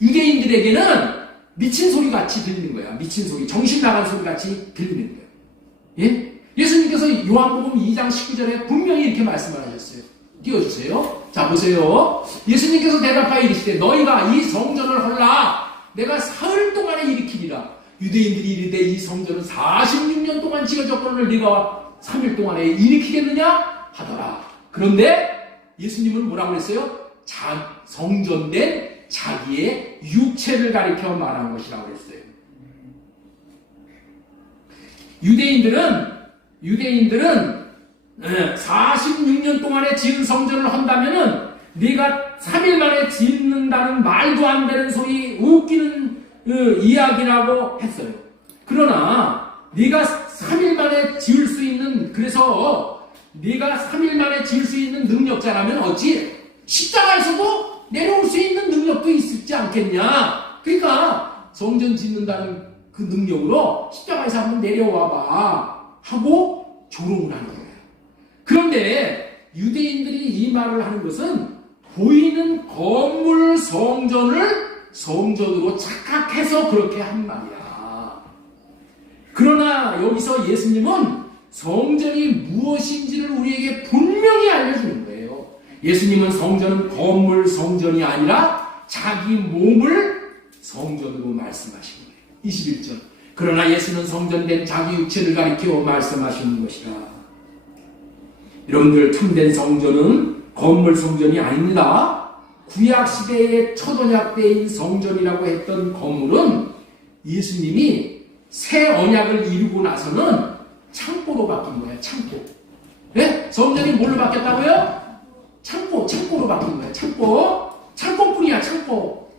유대인들에게는 미친 소리 같이 들리는 거야. 미친 소리, 정신 나간 소리 같이 들리는 거예요. 예? 예수님께서 요한복음 2장 19절에 분명히 이렇게 말씀을 하셨어요. 띄워주세요. 자, 보세요. 예수님께서 대답하여 이르시되 너희가 이 성전을 헐라 내가 사흘 동안에 일으키리라. 유대인들이 이르되 이 성전은 46년 동안 지어졌거늘 네가 3일 동안에 일으키겠느냐 하더라. 그런데 예수님은 뭐라고 했어요? 성전된 자기의 육체를 가리켜 말한 것이라고 했어요. 유대인들은 46년 동안에 지은 성전을 한다면은 네가 3일 만에 짓는다는 말도 안 되는 소리, 웃기는 이야기라고 했어요. 그러나 네가 3일 만에 지을 수 있는, 그래서 네가 3일 만에 지을 수 있는 능력자라면 어찌 십자가에서도 내려올 수 있는 능력도 있지 않겠냐. 그러니까 성전 짓는다는 그 능력으로 십자가에서 한번 내려와봐 하고 조롱을 하는 거예요. 그런데 유대인들이 이 말을 하는 것은 보이는 건물 성전을 성전으로 착각해서 그렇게 한 말이야. 그러나 여기서 예수님은 성전이 무엇인지를 우리에게 분명히 알려주는 거예요. 예수님은 성전은 건물 성전이 아니라 자기 몸을 성전으로 말씀하신 거예요. 21절. 그러나 예수는 성전된 자기 육체를 가리켜 말씀하시는 것이다. 여러분들, 참된 성전은 건물 성전이 아닙니다. 구약시대의 첫 언약 때인 성전이라고 했던 건물은 예수님이 새 언약을 이루고 나서는 창고로 바뀐 거예요. 창고. 네? 성전이 뭘로 바뀌었다고요? 창고로 바뀐 거예요. 창고뿐이야, 창고.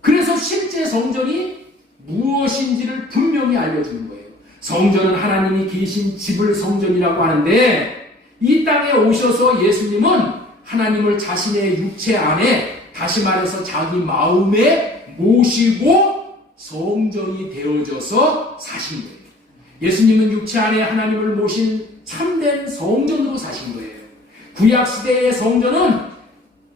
그래서 실제 성전이 무엇인지를 분명히 알려주는 거예요. 성전은 하나님이 계신 집을 성전이라고 하는데, 이 땅에 오셔서 예수님은 하나님을 자신의 육체 안에, 다시 말해서 자기 마음에 모시고 성전이 되어져서 사신 거예요. 예수님은 육체 안에 하나님을 모신 참된 성전으로 사신 거예요. 구약시대의 성전은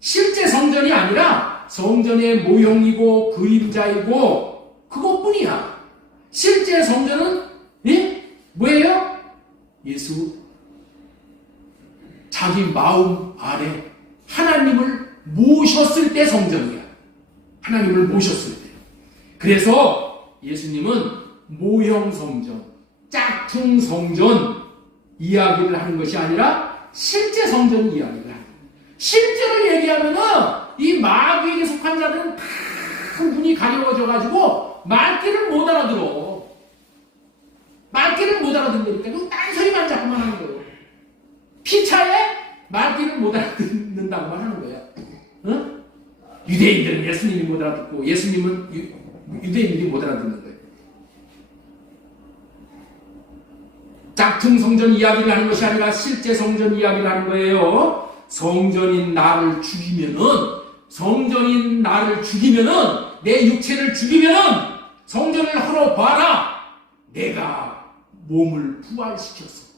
실제 성전이 아니라 성전의 모형이고 그림자이고 그것뿐이야. 실제 성전은 뭐예요? 예수 자기 마음 안에 하나님을 모셨을 때 성전이야. 하나님을 모셨을 때. 그래서 예수님은 모형 성전, 짝퉁 성전 이야기를 하는 것이 아니라 실제 성전 이야기를 하는 거예요. 실제로 얘기하면은 이 마귀에게 속한 자들은 다 눈이 가려워져가지고 말귀를 못 알아들어. 말귀를 못 알아듣는다니까 딴소리만 자꾸만 하는 거예요. 피차에 말귀를 못 알아듣는다고만 하는 거야. 응? 유대인들은 예수님이 못 알아듣고 예수님은 유대인들이 못 알아듣는 거예요. 짝퉁 성전 이야기를 하는 것이 아니라 실제 성전 이야기를 하는 거예요. 성전인 나를 죽이면은 내 육체를 죽이면은 성전을 헐어 봐라. 내가 몸을 부활시켰어.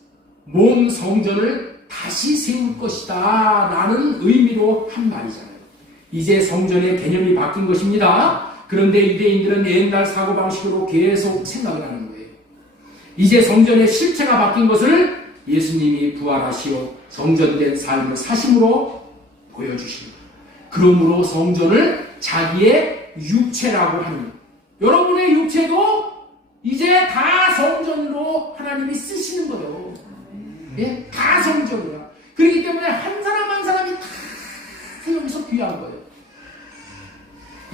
몸 성전을 다시 세울 것이다 라는 의미로 한 말이잖아요. 이제 성전의 개념이 바뀐 것입니다. 그런데 유대인들은 옛날 사고방식으로 계속 생각을 하는 거예요. 이제 성전의 실체가 바뀐 것을 예수님이 부활하시어 성전된 삶을 사심으로 보여주십니다. 그러므로 성전을 자기의 육체라고 하는 거예요. 여러분의 육체도 이제 다 성전으로 하나님이 쓰시는 거예요. 예? 다 성전이야. 그렇기 때문에 한 사람 한 사람이 다 여기서 귀한 거예요.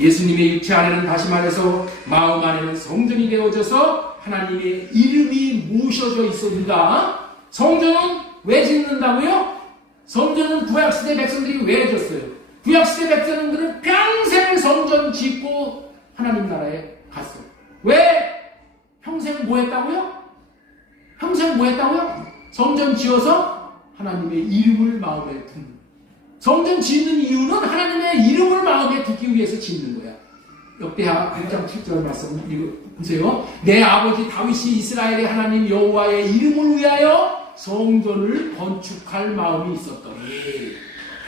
예수님의 육체 안에는, 다시 말해서 마음 안에는 성전이 되어져서 하나님의 이름이 모셔져 있습니다. 성전은 왜 짓는다고요? 성전은 구약시대 백성들이 왜 졌어요? 구약시대 백성들은 평생 성전 짓고 하나님 나라에 갔어요. 왜? 평생 뭐 했다고요? 성전 지어서 하나님의 이름을 마음에 두는 거예요. 성전 짓는 이유는 하나님의 이름을 마음에 두기 위해서 짓는 거야. 역대하 1장 7절 말씀 읽어보세요. 내 아버지 다윗이 이스라엘의 하나님 여호와의 이름을 위하여 성전을 건축할 마음이 있었더니.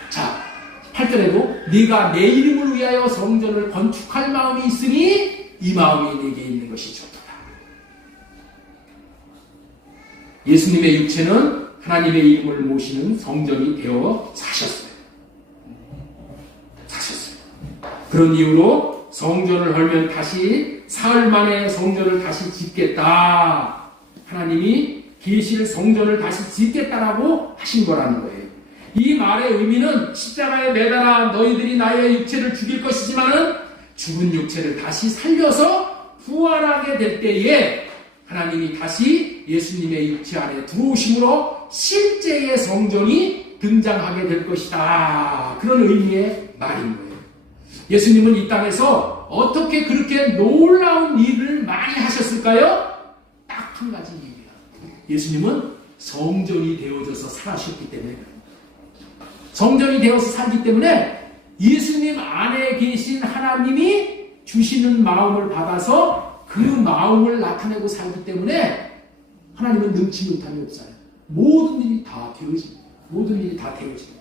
자, 8절에도 네가 내 이름을 위하여 성전을 건축할 마음이 있으니 이 마음이 네게 있는 것이 좋도다. 예수님의 육체는 하나님의 이름을 모시는 성전이 되어 사셨어요. 그런 이유로 성전을 헐면 다시 사흘 만에 성전을 다시 짓겠다. 하나님이 계실 성전을 다시 짓겠다라고 하신 거라는 거예요. 이 말의 의미는 십자가에 매달아 너희들이 나의 육체를 죽일 것이지만은 죽은 육체를 다시 살려서 부활하게 될 때에 하나님이 다시 예수님의 육체 안에 들어오심으로 실제의 성전이 등장하게 될 것이다. 그런 의미의 말인 거예요. 예수님은 이 땅에서 어떻게 그렇게 놀라운 일을 많이 하셨을까요? 딱 한 가지 이유야. 예수님은 성전이 되어져서 살아셨기 때문에, 성전이 되어서 살기 때문에 예수님 안에 계신 하나님이 주시는 마음을 받아서 그 마음을 나타내고 살기 때문에 하나님은 능치 못함이 없어요. 모든 일이 다 되어집니다. 모든 일이 다 되어집니다.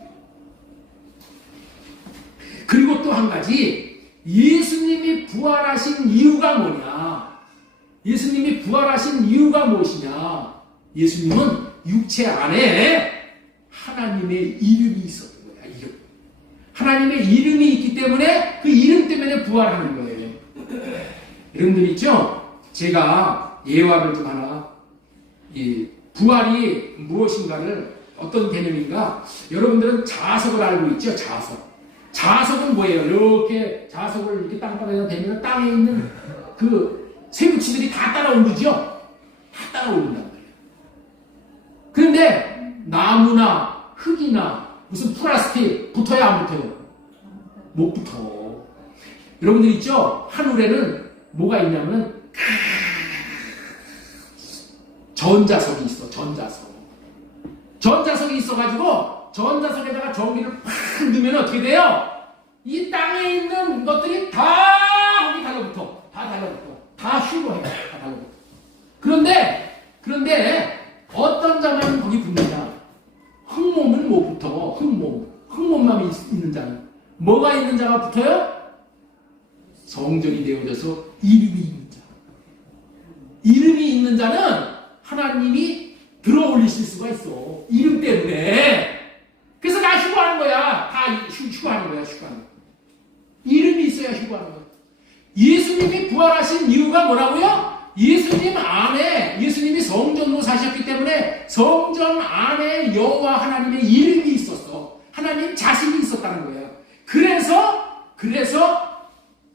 그리고 또 한 가지, 예수님이 부활하신 이유가 뭐냐? 예수님이 부활하신 이유가 무엇이냐? 예수님은 육체 안에 하나님의 이름이 있었던 거야. 이름. 하나님의 이름이 있기 때문에 그 이름 때문에 부활하는 거예요. 여러분들 있죠? 제가 예화를 좀 하나, 이 부활이 무엇인가를 어떤 개념인가? 여러분들은 자석을 알고 있죠? 자석은 뭐예요? 이렇게 자석을 이렇게 땅바닥에다 대면 땅에 있는 그 쇠붙이들이 다 따라오르죠? 다 따라오른단 말이에요. 그런데 나무나 흙이나 무슨 플라스틱 붙어야 안 붙어요? 못 붙어. 여러분들 있죠? 하늘에는 뭐가 있냐면 전자석이 있어. 전자석이 있어가지고 전자석에다가 전기를 팍 넣으면 어떻게 돼요? 이 땅에 있는 것들이 다 거기 달라붙어. 다 휴로해. 다 달라붙어. 그런데 어떤 자만 거기 붙느냐? 흙몸은 못 붙어. 흙몸만 있는 자는. 뭐가 있는 자가 붙어요? 성전이 되어져서 이름이 있는 자. 이름이 있는 자는 하나님이 들어올리실 수가 있어. 이름 때문에. 그래서 다 휴거하는 거야. 다 휴거하는 거야. 이름이 있어야 휴거하는 거야. 예수님이 부활하신 이유가 뭐라고요? 예수님이 성전으로 사셨기 때문에 성전 안에 여호와 하나님의 이름이 있었어. 하나님 자신이 있었다는 거예요. 그래서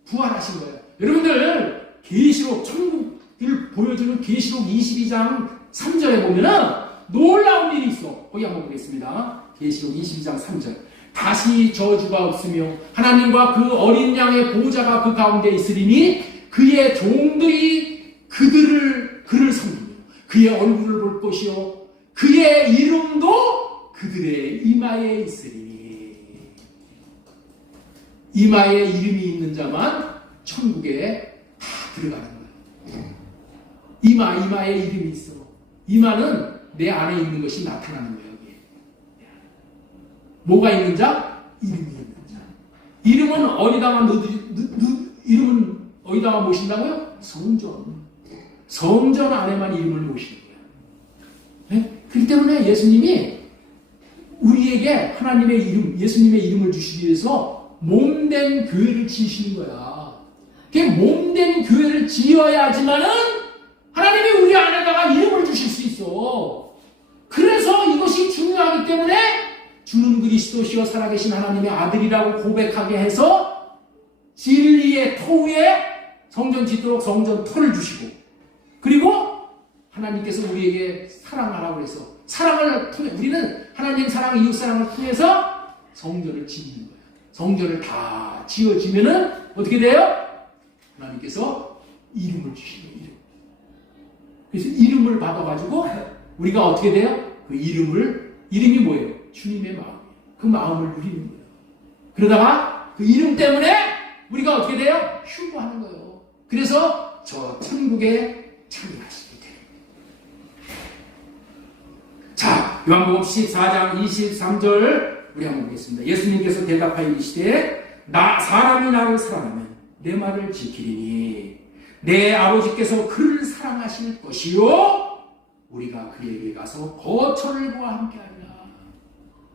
부활하신 거예요. 여러분들 계시록 천국을 보여주는 계시록 22장 3절에 보면은 놀라운 일이 있어. 거기 한번 보겠습니다. 계시록 22장 3절. 다시 저주가 없으며 하나님과 그 어린 양의 보호자가 그 가운데 있으리니 그의 종들이 그를 섬기며 그의 얼굴을 볼 것이요 그의 이름도 그들의 이마에 있으리니. 이마에 이름이 있는 자만 천국에 다 들어가는 거예요. 이마에 이름이 있어. 이마는 내 안에 있는 것이 나타나는 거예요. 뭐가 있는 자? 이름이 있는 자. 이름은 어디다가 모신다고요? 성전 안에만 이름을 모시는 거예요. 네? 그렇기 때문에 예수님이 우리에게 하나님의 이름, 예수님의 이름을 주시기 위해서 몸된 교회를 지으시는 거야. 그게 몸된 교회를 지어야지만은 하나님이 우리 안에다가 이름을 주실 수 있어. 그래서 이것이 중요하기 때문에 주는 그리스도시요 살아계신 하나님의 아들이라고 고백하게 해서 진리의 터위에 성전 짓도록 성전 터를 주시고, 그리고 하나님께서 우리에게 사랑하라고 해서 사랑을 통해 우리는 하나님 사랑, 이웃 사랑을 통해서 성전을 짓는 거예요. 성전을 다 지어지면은 어떻게 돼요? 하나님께서 이름을 주시는 거예요. 그래서 이름을 받아가지고 우리가 어떻게 돼요? 그 이름을 이름이 뭐예요? 주님의 마음이에요. 그 마음을 누리는 거예요. 그러다가 그 이름 때문에 우리가 어떻게 돼요? 휴거하는 거예요. 그래서 저 천국에 참여하시게 돼요. 자, 요한복음 14장 23절 우리 한번 보겠습니다. 예수님께서 대답하여 이르시되 사람이 나를 사랑하면 내 말을 지키리니 내 아버지께서 그를 사랑하실 것이요 우리가 그에게 가서 거처를과 함께하리라.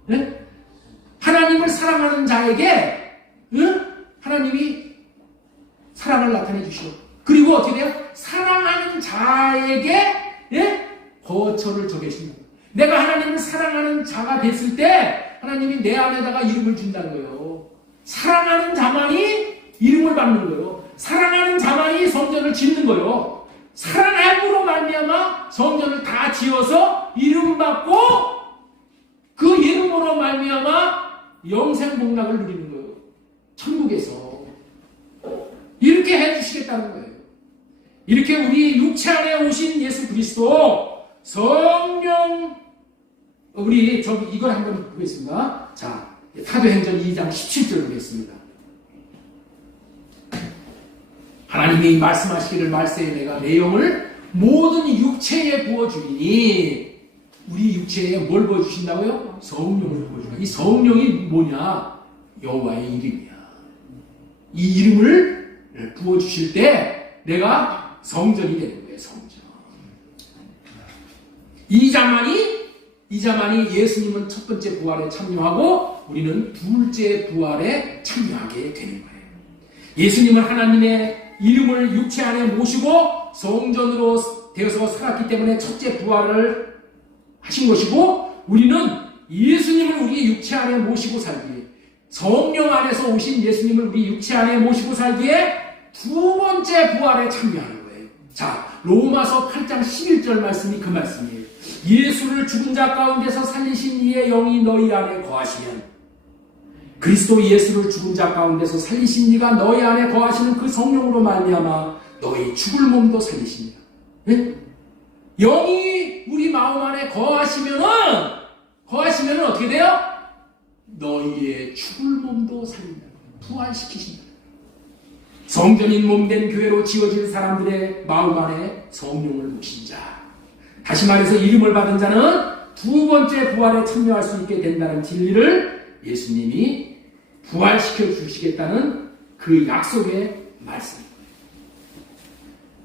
네? 하나님을 사랑하는 자에게 하나님이 사랑을 나타내 주시오. 그리고 어떻게 돼요? 사랑하는 자에게 거처를 정해주신다. 내가 하나님을 사랑하는 자가 됐을 때 하나님이 내 안에다가 이름을 준다는 거예요. 사랑하는 자만이 이름을 받는 거예요. 사랑하는 자만이 성전을 짓는 거예요. 사랑함으로 말미암아 성전을 다 지어서 이름 받고 그 이름으로 말미암아 영생 복락을 누리는 거예요. 천국에서 이렇게 해주시겠다는 거예요. 이렇게 우리 육체 안에 오신 예수 그리스도 성령 우리 이걸 한번 보겠습니다. 자, 사도행전 2장 17절 보겠습니다. 하나님이 말씀하시기를 말세에 내가 내 영을 모든 육체에 부어주리니 우리 육체에 뭘 부어주신다고요? 성령을 부어주신다. 이 성령이 뭐냐? 여호와의 이름이야. 이 이름을 부어주실 때 내가 성전이 되는 거예요. 성전. 이 자만이 예수님은 첫 번째 부활에 참여하고 우리는 둘째 부활에 참여하게 되는 거예요. 예수님은 하나님의 이름을 육체 안에 모시고 성전으로 되어서 살았기 때문에 첫째 부활을 하신 것이고 우리는 예수님을 우리 육체 안에 모시고 살기에 성령 안에서 오신 예수님을 우리 육체 안에 모시고 살기에 두 번째 부활에 참여하는 거예요. 자, 로마서 8장 11절 말씀이 그 말씀이에요. 예수를 죽은 자 가운데서 살리신 이의 영이 너희 안에 거하시면 그리스도 예수를 죽은 자 가운데서 살리신 이가 너희 안에 거하시는 그 성령으로 말미암아 너희 죽을 몸도 살리십니다. 네? 영이 우리 마음 안에 거하시면은 어떻게 돼요? 너희의 죽을 몸도 살린다. 부활시키신다. 성전인 몸된 교회로 지어진 사람들의 마음 안에 성령을 모신 자. 다시 말해서 이름을 받은 자는 두 번째 부활에 참여할 수 있게 된다는 진리를 예수님이 부활시켜 주시겠다는 그 약속의 말씀입니다.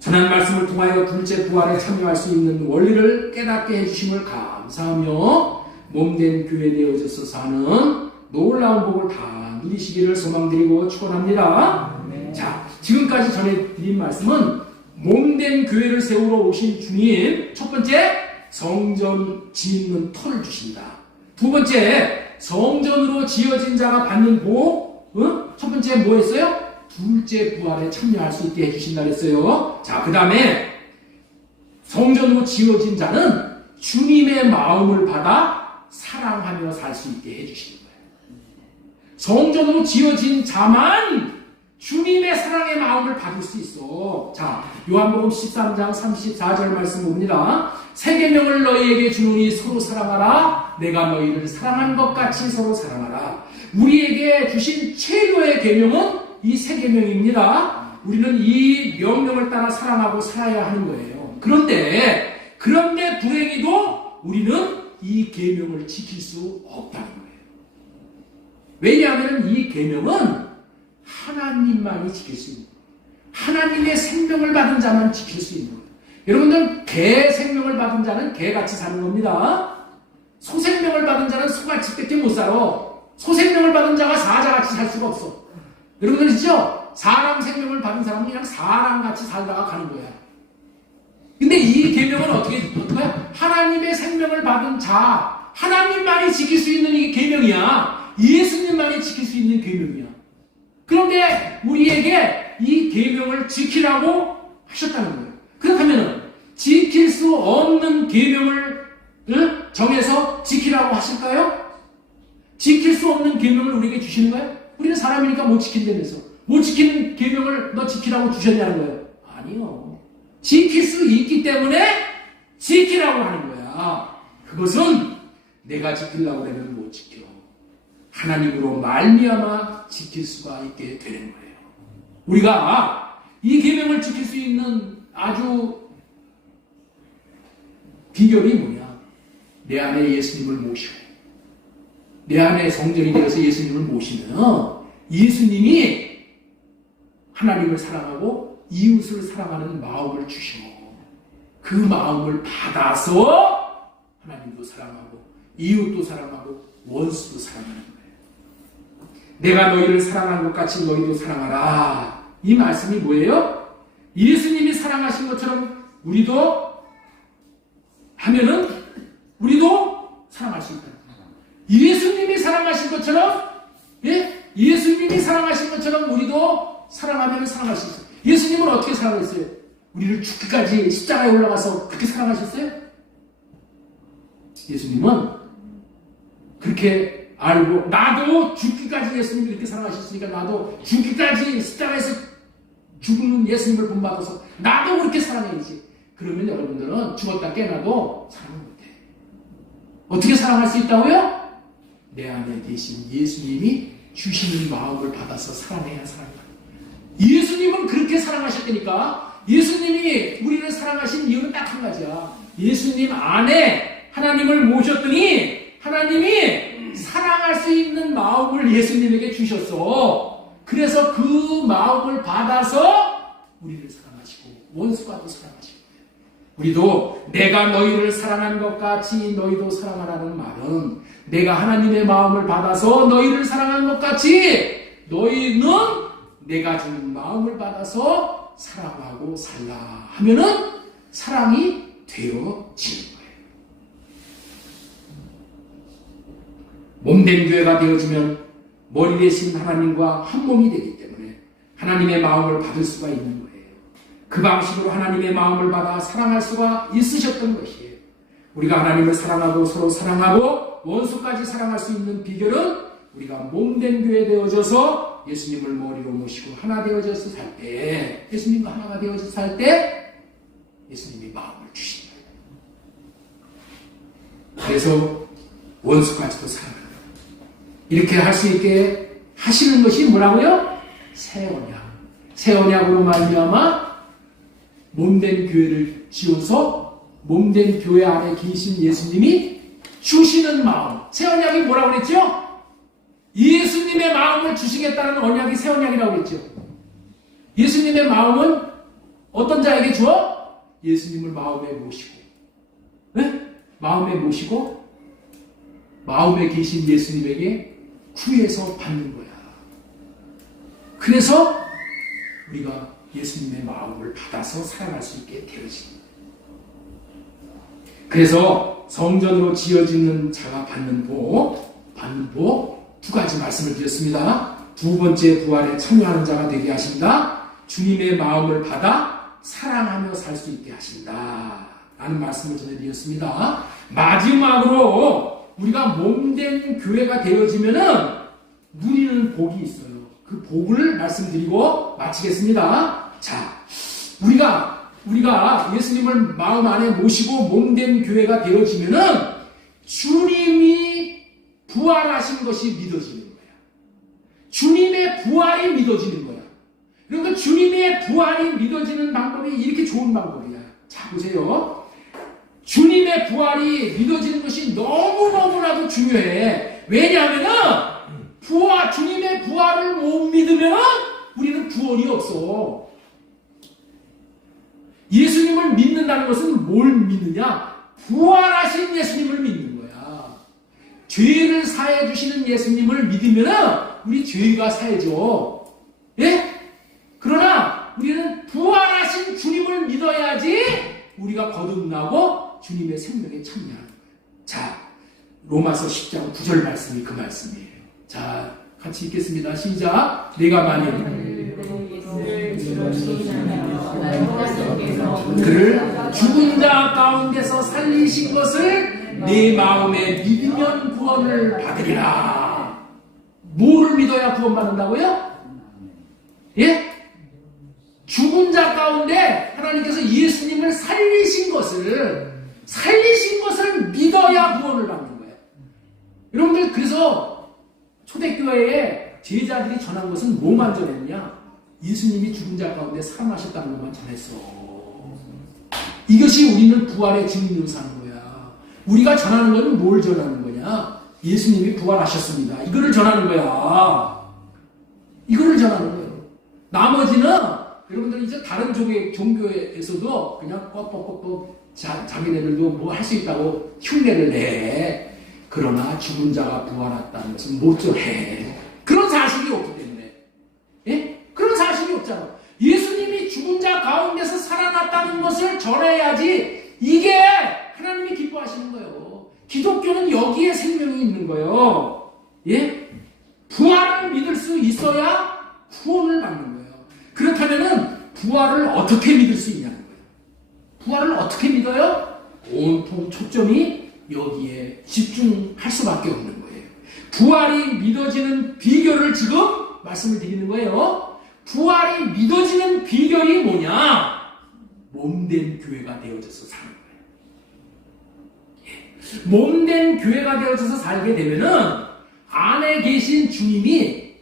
전한 말씀을 통하여 둘째 부활에 참여할 수 있는 원리를 깨닫게 해주심을 감사하며 몸된 교회 되어져서 사는 놀라운 복을 다 누리시기를 소망드리고 축원합니다. 자, 지금까지 전해드린 말씀은 몸된 교회를 세우러 오신 주님, 첫 번째 성전 짓는 터를 주신다. 두 번째 성전으로 지어진 자가 받는 복, 첫 번째 뭐였어요? 둘째 부활에 참여할 수 있게 해주신다 그랬어요. 자, 그 다음에 성전으로 지어진 자는 주님의 마음을 받아 사랑하며 살 수 있게 해주시는 거예요. 성전으로 지어진 자만 주님의 사랑의 마음을 받을 수 있어. 자, 요한복음 13장 34절 말씀 봅니다. 새 계명을 너희에게 주노니 서로 사랑하라. 내가 너희를 사랑한 것 같이 서로 사랑하라. 우리에게 주신 최고의 계명은 이 새 계명입니다. 우리는 이 명령을 따라 사랑하고 살아야 하는 거예요. 그런데 불행히도 우리는 이 계명을 지킬 수 없다는 거예요. 왜냐하면 이 계명은 하나님만이 지킬 수 있는 거예요. 하나님의 생명을 받은 자만 지킬 수 있는 거예요. 여러분들, 개 생명을 받은 자는 개같이 사는 겁니다. 소 생명을 받은 자는 소같이 밖에 못 살아. 소 생명을 받은 자가 사자같이 살 수가 없어. 여러분들 있죠? 사람 생명을 받은 사람은 그냥 사람같이 살다가 가는 거야. 근데 이 계명은 어떻게 해야? 하나님의 생명을 받은 자, 하나님만이 지킬 수 있는 이 계명이야. 예수님만이 지킬 수 있는 계명이야. 그런데 우리에게 이 계명을 지키라고 하셨다는 거예요. 그렇다면 지킬 수 없는 계명을 정해서 지키라고 하실까요? 지킬 수 없는 계명을 우리에게 주시는 거예요? 우리는 사람이니까 못 지킨다면서. 못 지키는 계명을 너 지키라고 주셨냐는 거예요? 아니요. 지킬 수 있기 때문에 지키라고 하는 거야. 그것은 내가 지키려고 하면 못 지켜. 하나님으로 말미암아 지킬 수가 있게 되는 거예요. 우리가 이 계명을 지킬 수 있는 아주 비결이 뭐냐? 내 안에 예수님을 모시고 내 안에 성전이 되어서 예수님을 모시면 예수님이 하나님을 사랑하고 이웃을 사랑하는 마음을 주시고 그 마음을 받아서 하나님도 사랑하고 이웃도 사랑하고 원수도 사랑하는 거예요. 내가 너희를 사랑한 것 같이 너희도 사랑하라. 이 말씀이 뭐예요? 예수님이 사랑하신 것처럼 우리도 하면은 우리도 사랑할 수 있다. 예수님이 사랑하신 것처럼, 예수님이 사랑하신 것처럼 우리도 사랑하면 사랑할 수 있어요. 예수님은 어떻게 사랑했어요? 우리를 죽기까지 십자가에 올라가서 그렇게 사랑하셨어요? 예수님은 그렇게 알고 나도 죽기까지 예수님이 이렇게 사랑하셨으니까 나도 죽기까지 십자가에서 죽는 예수님을 본받아서 나도 그렇게 사랑해야지. 그러면 여러분들은 죽었다 깨나도 사랑을 못해. 어떻게 사랑할 수 있다고요? 내 안에 계신 예수님이 주시는 마음을 받아서 사랑해야 사랑한다. 예수님은 그렇게 사랑하셨다니까. 예수님이 우리를 사랑하신 이유는 딱 한 가지야. 예수님 안에 하나님을 모셨더니 하나님이 사랑할 수 있는 마음을 예수님에게 주셨어. 그래서 그 마음을 받아서 우리를 사랑하시고 원수과도 사랑하시고. 우리도 내가 너희를 사랑한 것 같이 너희도 사랑하라는 말은 내가 하나님의 마음을 받아서 너희를 사랑한 것 같이 너희는 내가 주는 마음을 받아서 사랑하고 살라 하면은 사랑이 되어지는 거예요. 몸된 교회가 되어지면 머리 대신 하나님과 한 몸이 되기 때문에 하나님의 마음을 받을 수가 있는 거예요. 그 방식으로 하나님의 마음을 받아 사랑할 수가 있으셨던 것이에요. 우리가 하나님을 사랑하고 서로 사랑하고 원수까지 사랑할 수 있는 비결은 우리가 몸된 교회 되어져서 예수님을 머리로 모시고 하나 되어져서 살 때, 예수님과 하나가 되어져서 살 때 예수님이 마음을 주신 거예요. 그래서 원수까지도 사랑한다. 이렇게 할 수 있게 하시는 것이 뭐라고요? 새 언약. 새 언약으로 말미암아 몸된 교회를 지어서 몸된 교회 안에 계신 예수님이 주시는 마음. 새 언약이 뭐라고 그랬죠? 예수님의 마음을 주시겠다는 언약이 새 언약이라고 그랬죠. 예수님의 마음은 어떤 자에게 주어? 예수님을 마음에 모시고, 마음에 모시고 마음에 계신 예수님에게 구해서 받는 거야. 그래서 우리가 예수님의 마음을 받아서 살아갈 수 있게 되어집니다. 그래서 성전으로 지어지는 자가 받는 복 두 가지 말씀을 드렸습니다. 두 번째 부활에 참여하는 자가 되게 하신다. 주님의 마음을 받아 사랑하며 살 수 있게 하신다. 라는 말씀을 전해드렸습니다. 마지막으로 우리가 몸된 교회가 되어지면은 누리는 복이 있어요. 그 복을 말씀드리고 마치겠습니다. 자, 우리가 예수님을 마음 안에 모시고 몸된 교회가 되어지면은 주님이 부활하신 것이 믿어지는 거야. 주님의 부활이 믿어지는 거야. 그러니까 주님의 부활이 믿어지는 방법이 이렇게 좋은 방법이야. 자, 보세요. 주님의 부활이 믿어지는 것이 너무너무나도 중요해. 왜냐하면 주님의 부활을 못 믿으면 우리는 구원이 없어. 예수님을 믿는다는 것은 뭘 믿느냐? 부활하신 예수님을 믿는 거야. 죄를 사해 주시는 예수님을 믿으면 우리 죄가 사해져. 예? 그러나 우리는 부활하신 주님을 믿어야지 우리가 거듭나고 주님의 생명에 참여하는 거예요. 자, 로마서 10장 9절 말씀이 그 말씀이에요. 자, 같이 읽겠습니다. 시작. 내가 만일 그를 죽은 자 가운데서 살리신 것을 내 마음에 믿으면 구원을 받으리라. 뭐를 믿어야 구원받는다고요? 예? 죽은 자 가운데 하나님께서 예수님을 살리신 것을 믿어야 구원을 받는 거예요. 여러분들, 그래서 초대교회에 제자들이 전한 것은 뭐만 전했냐? 예수님이 죽은 자 가운데 살아나셨다는 것만 전했어. 이것이 우리는 부활의 증인으로 사는 거야. 우리가 전하는 것은 뭘 전하는 거냐? 예수님이 부활하셨습니다. 이거를 전하는 거야. 이거를 전하는 거예요. 나머지는 여러분들 이제 다른 종교에서도 그냥 뻑뻑뻑뻑 자기네들도 뭐 할 수 있다고 흉내를 내. 그러나 죽은 자가 부활했다는 것은 못 전해. 그런 사실이 없기 때문에. 예? 그런 사실이 없잖아. 예수님이 죽은 자 가운데서 살아났다는 것을 전해야지 이게 하나님이 기뻐하시는 거예요. 기독교는 여기에 생명이 있는 거예요. 예? 부활을 믿을 수 있어야 구원을 받는 거예요. 그렇다면은 부활을 어떻게 믿을 수 있냐는 거예요. 부활을 어떻게 믿어요? 온통 초점이 여기에 집중할 수밖에 없는 거예요. 부활이 믿어지는 비결을 지금 말씀을 드리는 거예요. 부활이 믿어지는 비결이 뭐냐? 몸된 교회가 되어져서 사는 거예요. 예. 몸된 교회가 되어져서 살게 되면은 안에 계신 주님이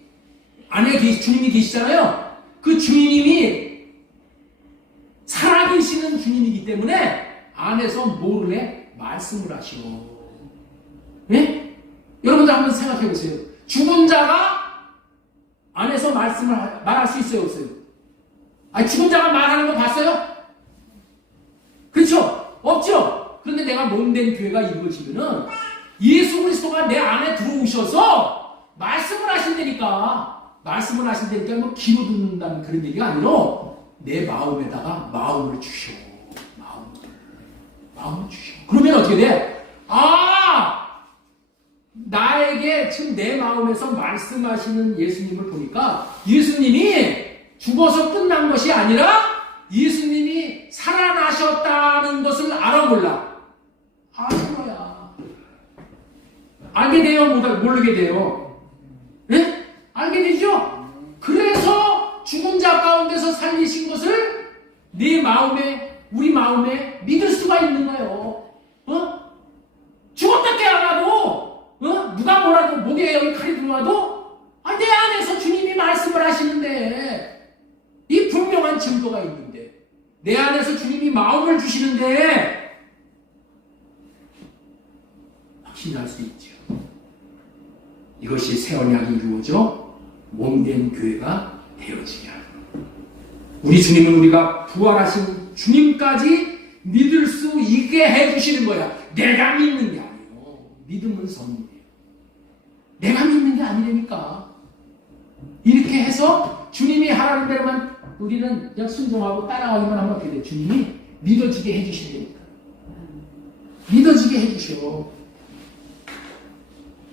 주님이 계시잖아요. 그 주님이 살아계시는 주님이기 때문에 안에서 뭐를 해? 말씀을 하시오. 예? 여러분들 한번 생각해 보세요. 죽은 자가 안에서 말씀을 말할 수 있어요, 없어요? 아니, 죽은 자가 말하는 거 봤어요? 그렇죠? 없죠? 그런데 내가 몸된 교회가 이루어지면은 예수 그리스도가 내 안에 들어오셔서 말씀을 하신다니까. 말씀을 하신다니까 뭐 귀로 듣는다는 그런 얘기가 아니라 내 마음에다가 마음을 주셔. 마음을 주셔. 그러면 어떻게 돼? 나에게 지금 내 마음에서 말씀하시는 예수님을 보니까 예수님이 죽어서 끝난 것이 아니라 예수님이 살아나셨다는 것을 알아 몰라? 아는 거야. 알게 돼요? 모르게 돼요? 네? 알게 되죠? 그래서 죽은 자 가운데서 살리신 것을 내 마음에, 우리 마음에 믿을 수가 있는 거예요. 죽었다 깨어나도, 누가 뭐라도 목에 여기 칼이 들어와도, 내 안에서 주님이 말씀을 하시는데, 이 분명한 증거가 있는데, 내 안에서 주님이 마음을 주시는데, 확신할 수 있죠. 이것이 새 언약이 이루어져 몸된 교회가 되어지게 하는 거예요. 우리 주님은 우리가 부활하신 주님까지 믿을 수 있게 해주시는 거야. 내가 믿는 게 아니에요. 믿음은 선물이에요. 내가 믿는 게 아니라니까. 이렇게 해서 주님이 하라는 대로만 우리는 그냥 순종하고 따라가기만 하면 어떻게 돼? 주님이 믿어지게 해주신다니까. 믿어지게 해주셔.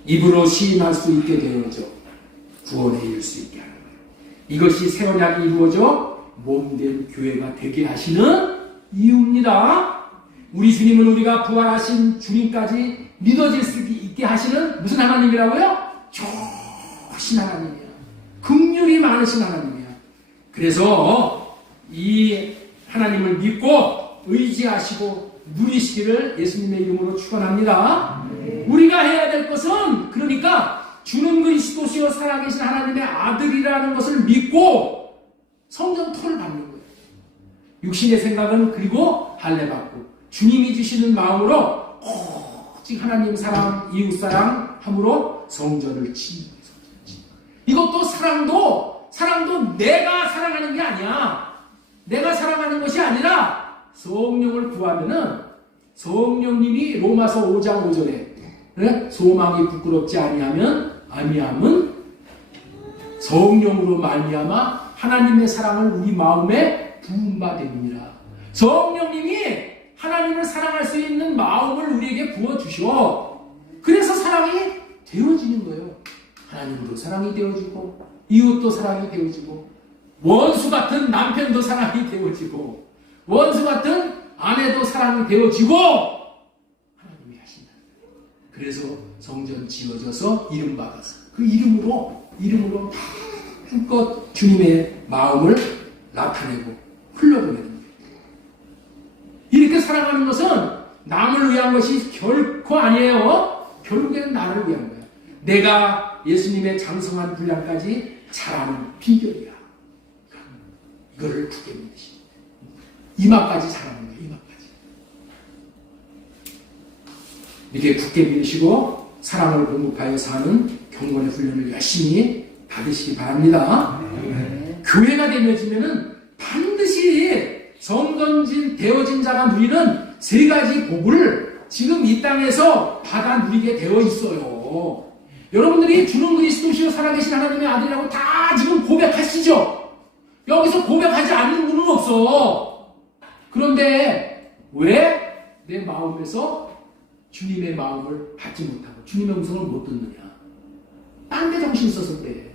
입으로 시인할 수 있게 되어져 구원에 이를 수 있게 하는 거예요. 이것이 새 언약이 이루어져 몸된 교회가 되게 하시는 이유입니다. 우리 주님은 우리가 부활하신 주님까지 믿어질 수 있게 하시는 무슨 하나님이라고요? 좋으신 하나님이야. 긍휼이 많으신 하나님이야. 그래서 이 하나님을 믿고 의지하시고 누리시기를 예수님의 이름으로 축원합니다. 우리가 해야 될 것은 그러니까 주는 그리스도시요 살아계신 하나님의 아들이라는 것을 믿고 성전토를 받는 거예요. 육신의 생각은 그리고 할례받고 주님이 주시는 마음으로 오직 하나님 사랑, 이웃 사랑 함으로 성전을 치는 거예요. 이것도 사랑도 내가 사랑하는 게 아니야. 내가 사랑하는 것이 아니라 성령을 구하면은 성령님이 로마서 5장 5절에 그래? 소망이 부끄럽지 아니함은 성령으로 말미암아 하나님의 사랑을 우리 마음에 부음받음이니라. 성령님이 하나님을 사랑할 수 있는 마음을 우리에게 부어주셔. 그래서 사랑이 되어지는 거예요. 하나님도 사랑이 되어지고 이웃도 사랑이 되어지고 원수 같은 남편도 사랑이 되어지고 원수 같은 아내도 사랑이 되어지고 하나님이 하신다. 그래서 성전 지어져서 이름 받아서 그 이름으로 마음껏 주님의 마음을 나타내고 흘려보내는 거예요. 이렇게 살아가는 것은 남을 위한 것이 결코 아니에요. 결국에는 나를 위한 거야. 내가 예수님의 장성한 분량까지 자라는 비결이야. 이거를 굳게 믿으시. 이마까지 자라는 거야. 이마까지. 이렇게 굳게 믿으시고 사랑을 공급하여 사는 경건의 훈련을 열심히 받으시기 바랍니다. 교회가 되어지면은 반드시 성전진 되어진 자가 누리는 세 가지 복을 지금 이 땅에서 받아 누리게 되어 있어요. 여러분들이 주는 그리스도시요 살아계신 하나님의 아들이라고 다 지금 고백하시죠? 여기서 고백하지 않는 분은 없어. 그런데 왜 내 마음에서 주님의 마음을 받지 못하고 주님의 음성을 못 듣느냐? 딴 데 정신 있어서 그래.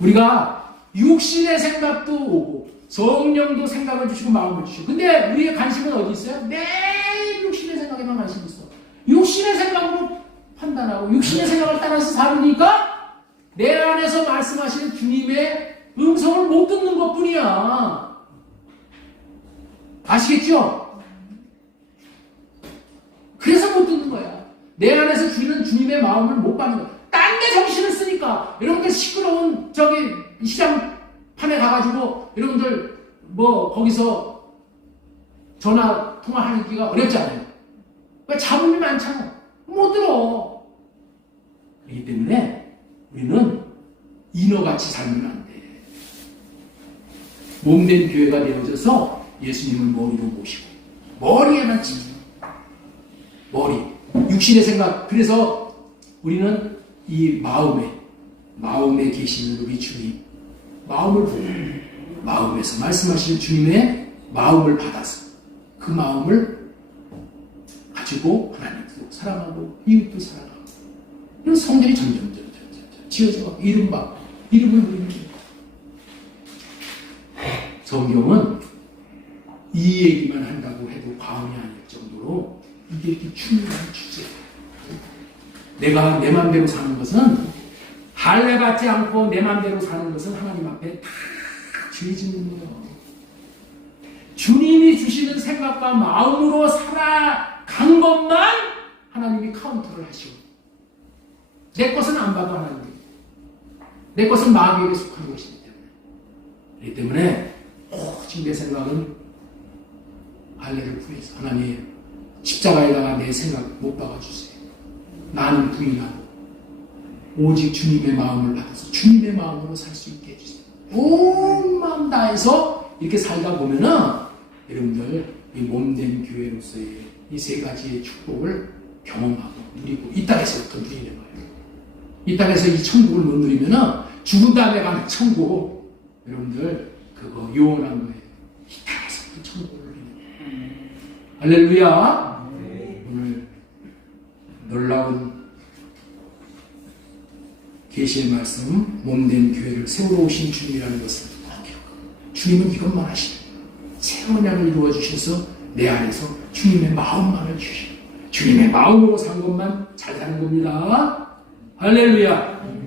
우리가 육신의 생각도 오고 성령도 생각을 주시고 마음을 주시고, 근데 우리의 관심은 어디 있어요? 매일 육신의 생각에만 관심이 있어. 육신의 생각으로 판단하고 육신의 생각을 따라서 살으니까 내 안에서 말씀하시는 주님의 음성을 못 듣는 것뿐이야. 아시겠죠? 그래서 못 듣는 거야. 내 안에서 주는 주님의 마음을 못 받는 거야. 딴 데 정신을 쓰니까. 여러분들 시끄러운 시장판에 가가지고 여러분들 거기서 전화 통화하기가 어렵잖아요. 왜 잡음이 많잖아. 못 들어. 그렇기 때문에 우리는 인어같이 살면 안 돼. 몸된 교회가 되어져서 예수님을 머리로 모시고 머리에만 집중. 머리, 육신의 생각. 그래서 우리는 이 마음에 계시는 우리 주님, 마음을 보고 마음에서 말씀하시는 주님의 마음을 받아서 그 마음을 가지고 하나님도 사랑하고 이웃도 사랑하고 이런 성들이 점점 지어져 이름을 누리는 거예요. 성경은 이 얘기만 한다고 해도 과언이 아닐 정도로 이게 이렇게 중요한 주제예요. 내가 내 맘대로 사는 것은, 할례받지 않고 내 맘대로 사는 것은 하나님 앞에 다 죄 짓는 거예요. 주님이 주시는 생각과 마음으로 살아간 것만 하나님이 카운터를 하시고, 내 것은 안 받아 하나님이. 내 것은 마귀에게 속한 것이기 때문에. 그렇기 때문에 오직 내 생각은 할례를 구해서 하나님 십자가에다가 내 생각 못 박아주세요. 나는 부인하고 오직 주님의 마음을 받아서 주님의 마음으로 살 수 있게 해주세요. 온 마음 다해서 이렇게 살다 보면은 여러분들 이 몸된 교회로서의 이 세 가지의 축복을 경험하고 누리고 이 땅에서부터 누리는 거예요. 이 땅에서 이 천국을 못 누리면은 죽은 다음에 가는 천국, 여러분들 그거 요원한 거예요. 이 땅에서부터 천국을 누리는 거예요. 할렐루야. 오늘 놀라운 계시의 말씀, 몸된 교회를 세우러 오신 주님이라는 것을 주님은 이것만 하시는 거예요. 새 언약을 이루어 주셔서 내 안에서 주님의 마음만을 주시고 주님의 마음으로 산 것만 잘 사는 겁니다. 할렐루야.